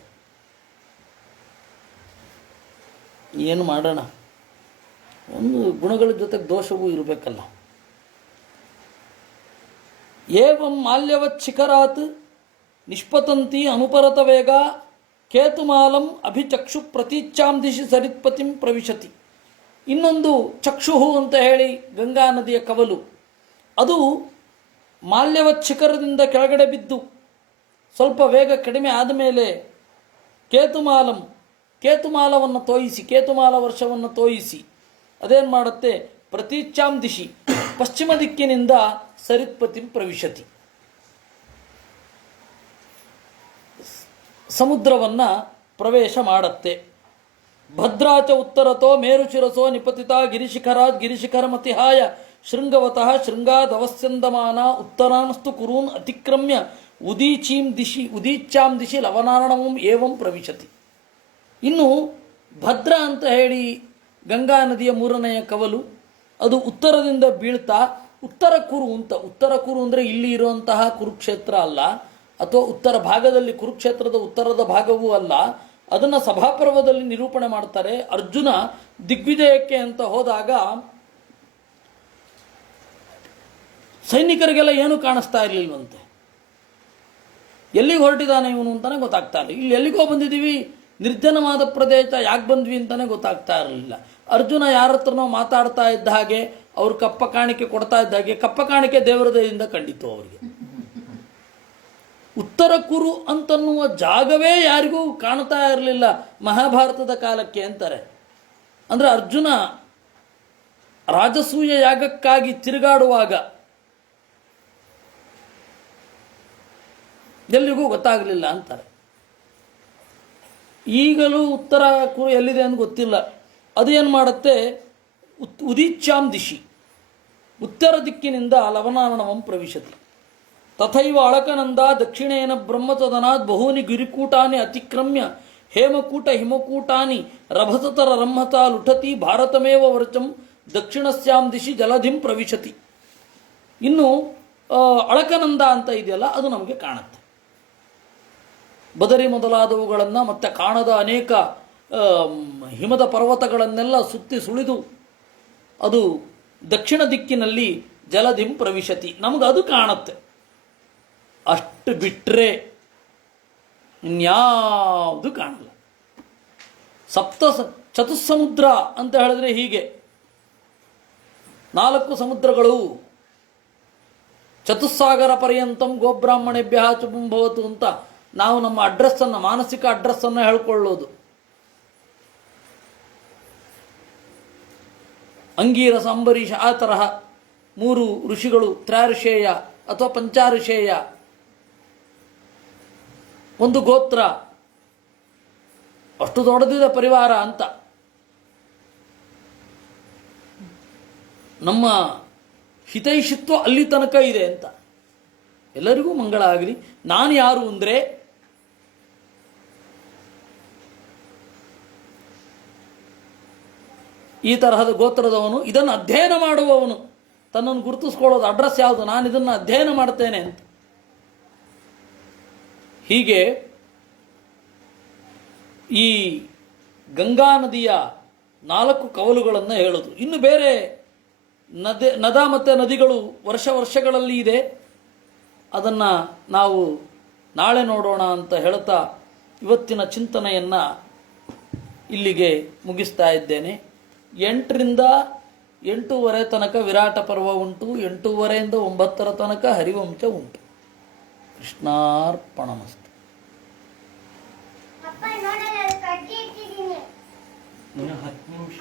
ಏನು ಮಾಡೋಣ, ಒಂದು ಗುಣಗಳ ಜೊತೆಗೆ ದೋಷವೂ ಇರಬೇಕಲ್ಲ. ಏವಂ ಮಾಲ್ಯವತ್ ಶಿಖರಾತ್ ನಿಷ್ಪತಂತಿ ಅನುಪರತ ವೇಗ ಕೇತುಮಾಲಂ ಅಭಿಚಕ್ಷು ಪ್ರತೀಚ್ಛಾಂ ದಿಶಿ ಸರಿತ್ಪತಿಂ ಪ್ರವಿಶತಿ. ಇನ್ನೊಂದು ಚಕ್ಷುಹು ಅಂತ ಹೇಳಿ ಗಂಗಾ ನದಿಯ ಕವಲು, ಅದು ಮಾಲ್ಯವತ್ ಶಿಖರದಿಂದ ಕೆಳಗಡೆ ಬಿದ್ದು ಸ್ವಲ್ಪ ವೇಗ ಕಡಿಮೆ ಆದಮೇಲೆ ಕೇತುಮಾಲವನ್ನು ತೋಯಿಸಿ, ಕೇತುಮಾಲ ವರ್ಷವನ್ನು ತೋಯಿಸಿ ಅದೇನು ಮಾಡುತ್ತೆ, ಪ್ರತೀಚ್ಛಾಂ ದಿಶಿ ಪಶ್ಚಿಮ ದಿಕ್ಕಿನಿಂದ ಸರಿತ್ಪತಿಂ ಪ್ರವಿಶತಿ, ಸಮುದ್ರವನ್ನು ಪ್ರವೇಶ ಮಾಡುತ್ತೆ. ಭದ್ರಾಚ ಉತ್ತರತೋ ಮೇರುಶಿರಸೋ ನಿಪತಿತ ಗಿರಿಶಿಖರಾತ್ ಗಿರಿಶಿಖರಮತಿಹಾಯ ಶೃಂಗವತಃ ಶೃಂಗಾದವಸ್ಯಂದಮಾನ ಉತ್ತರಾನಸ್ತು ಕುರೂನ್ ಅತಿಕ್ರಮ್ಯ ಉದೀಚ್ಛಾಂ ದಿಶಿ ಲವನಾರಣವಂ ಏವಂ ಪ್ರವಿಶತಿ. ಇನ್ನು ಭದ್ರ ಅಂತ ಹೇಳಿ ಗಂಗಾ ನದಿಯ 3ನೆಯ ಕವಲು, ಅದು ಉತ್ತರದಿಂದ ಬೀಳ್ತಾ ಉತ್ತರ ಕುರು ಅಂದರೆ ಇಲ್ಲಿ ಇರುವಂತಹ ಕುರುಕ್ಷೇತ್ರ ಅಲ್ಲ, ಅಥವಾ ಉತ್ತರ ಭಾಗದಲ್ಲಿ ಕುರುಕ್ಷೇತ್ರದ ಉತ್ತರದ ಭಾಗವೂ ಅಲ್ಲ. ಅದನ್ನು ಸಭಾಪರ್ವದಲ್ಲಿ ನಿರೂಪಣೆ ಮಾಡ್ತಾರೆ. ಅರ್ಜುನ ದಿಗ್ವಿಜಯಕ್ಕೆ ಅಂತ ಹೋದಾಗ ಸೈನಿಕರಿಗೆಲ್ಲ ಏನೂ ಕಾಣಿಸ್ತಾ ಇರಲಿಲ್ವಂತೆ. ಎಲ್ಲಿಗೆ ಹೊರಟಿದ್ದಾನೆ ಇವನು ಅಂತಾನೆ ಗೊತ್ತಾಗ್ತಾ ಇರಲಿಲ್ಲ. ಇಲ್ಲಿ ಎಲ್ಲಿಗೋ ಬಂದಿದ್ದೀವಿ, ನಿರ್ಜನವಾದ ಪ್ರದೇಶ, ಯಾಕೆ ಬಂದ್ವಿ ಅಂತಾನೆ ಗೊತ್ತಾಗ್ತಾ ಇರಲಿಲ್ಲ. ಅರ್ಜುನ ಯಾರ ಹತ್ರನೋ ಮಾತಾಡ್ತಾ ಇದ್ದ ಹಾಗೆ, ಅವ್ರು ಕಪ್ಪ ಕಾಣಿಕೆ ಕೊಡ್ತಾ ಇದ್ದ ಹಾಗೆ, ಕಪ್ಪ ಕಾಣಿಕೆ ದೇವರ ದಯೆಯಿಂದ ಕಂಡಿತು ಅವರಿಗೆ. ಉತ್ತರ ಕುರು ಅಂತನ್ನುವ ಜಾಗವೇ ಯಾರಿಗೂ ಕಾಣ್ತಾ ಇರಲಿಲ್ಲ ಮಹಾಭಾರತದ ಕಾಲಕ್ಕೆ ಅಂತಾರೆ. ಅಂದರೆ ಅರ್ಜುನ ರಾಜಸೂಯ ಯಾಗಕ್ಕಾಗಿ ತಿರುಗಾಡುವಾಗ ಎಲ್ಲಿಗೂ ಗೊತ್ತಾಗಲಿಲ್ಲ ಅಂತಾರೆ. ಈಗಲೂ ಉತ್ತರ ಕುರು ಎಲ್ಲಿದೆ ಅಂತ ಗೊತ್ತಿಲ್ಲ. ಅದೇನು ಮಾಡುತ್ತೆ, ಉದೀಚ್ಯಾಂ ದಿಶಿ, ಉತ್ತರ ದಿಕ್ಕಿನಿಂದ ಲವನಾರ್ಣವಂ ಪ್ರವಿಶತಿ. ತಥೈವ ಅಳಕನಂದ ದಕ್ಷಿಣೇನ ಬ್ರಹ್ಮತದನಾದ್ ಬಹೂನಿ ಗಿರಿಕೂಟಾನಿ ಅತಿಕ್ರಮ್ಯ ಹೇಮಕೂಟ ಹಿಮಕೂಟಾನಿ ರಭಸತರ ರಂಹತ ಲುಠತಿ ಭಾರತಮೇವ ವರ್ಚಂ ದಕ್ಷಿಣಸ್ಯಾಂ ದಿಶಿ ಜಲಧಿಂ ಪ್ರವಿಶತಿ. ಇನ್ನು ಅಳಕನಂದ ಅಂತ ಇದೆಯಲ್ಲ, ಅದು ನಮಗೆ ಕಾಣುತ್ತೆ. ಬದರಿ ಮೊದಲಾದವುಗಳನ್ನು ಮತ್ತು ಕಾಣದ ಅನೇಕ ಹಿಮದ ಪರ್ವತಗಳನ್ನೆಲ್ಲ ಸುತ್ತಿ ಸುಳಿದು ಅದು ದಕ್ಷಿಣ ದಿಕ್ಕಿನಲ್ಲಿ ಜಲಧಿಂ ಪ್ರವಿಶತಿ, ನಮಗೆ ಅದು ಕಾಣುತ್ತೆ. ಅಷ್ಟು ಬಿಟ್ಟರೆ ಇನ್ಯಾವುದು ಕಾಣಲ್ಲ. ಚತುಸ್ಸಮುದ್ರ ಅಂತ ಹೇಳಿದ್ರೆ ಹೀಗೆ 4 ಸಮುದ್ರಗಳು, ಚತುಸ್ಸಾಗರ ಪರ್ಯಂತಂ ಗೋಬ್ರಾಹ್ಮಣೇಭ್ಯ ಶುಭಂ ಭವತು ಅಂತ ನಾವು ನಮ್ಮ ಅಡ್ರೆಸ್ಸನ್ನು, ಮಾನಸಿಕ ಅಡ್ರೆಸ್ಸನ್ನು ಹೇಳ್ಕೊಳ್ಳೋದು. ಅಂಗೀರಸ, ಅಂಬರೀಷ, ಆ ತರಹ 3 ಋಷಿಗಳು, ತ್ರೈಋಷೇಯ ಅಥವಾ ಪಂಚಾಋಷೇಯ, ಒಂದು ಗೋತ್ರ, ಅಷ್ಟು ದೊಡ್ಡದಿದೆ ಪರಿವಾರ ಅಂತ. ನಮ್ಮ ಹಿತೈಷಿತ್ವ ಅಲ್ಲಿ ತನಕ ಇದೆ ಅಂತ. ಎಲ್ಲರಿಗೂ ಮಂಗಳ ಆಗಲಿ. ನಾನು ಯಾರು ಅಂದರೆ ಈ ತರಹದ ಗೋತ್ರದವನು, ಇದನ್ನು ಅಧ್ಯಯನ ಮಾಡುವವನು, ತನ್ನನ್ನು ಗುರುತಿಸ್ಕೊಳ್ಳೋದು, ಅಡ್ರೆಸ್ ಯಾವುದು, ನಾನು ಇದನ್ನು ಅಧ್ಯಯನ ಮಾಡ್ತೇನೆ ಅಂತ. ಹೀಗೆ ಈ ಗಂಗಾ ನದಿಯ 4 ಕವಲುಗಳನ್ನು ಹೇಳೋದು. ಇನ್ನು ಬೇರೆ ನದ ಮತ್ತು ನದಿಗಳು ವರ್ಷಗಳಲ್ಲಿ ಇದೆ, ಅದನ್ನು ನಾವು ನಾಳೆ ನೋಡೋಣ ಅಂತ ಹೇಳ್ತಾ ಇವತ್ತಿನ ಚಿಂತನೆಯನ್ನು ಇಲ್ಲಿಗೆ ಮುಗಿಸ್ತಾ ಇದ್ದೇನೆ. 8 ರಿಂದ 8:30 ತನಕ ವಿರಾಟ ಪರ್ವ ಉಂಟು, 8:30 9 ತನಕ ಹರಿವಂಶ ಉಂಟು. ಕೃಷ್ಣಾರ್ಪಣಮಸ್ತು. ಇನ್ನು 10 ನಿಮಿಷ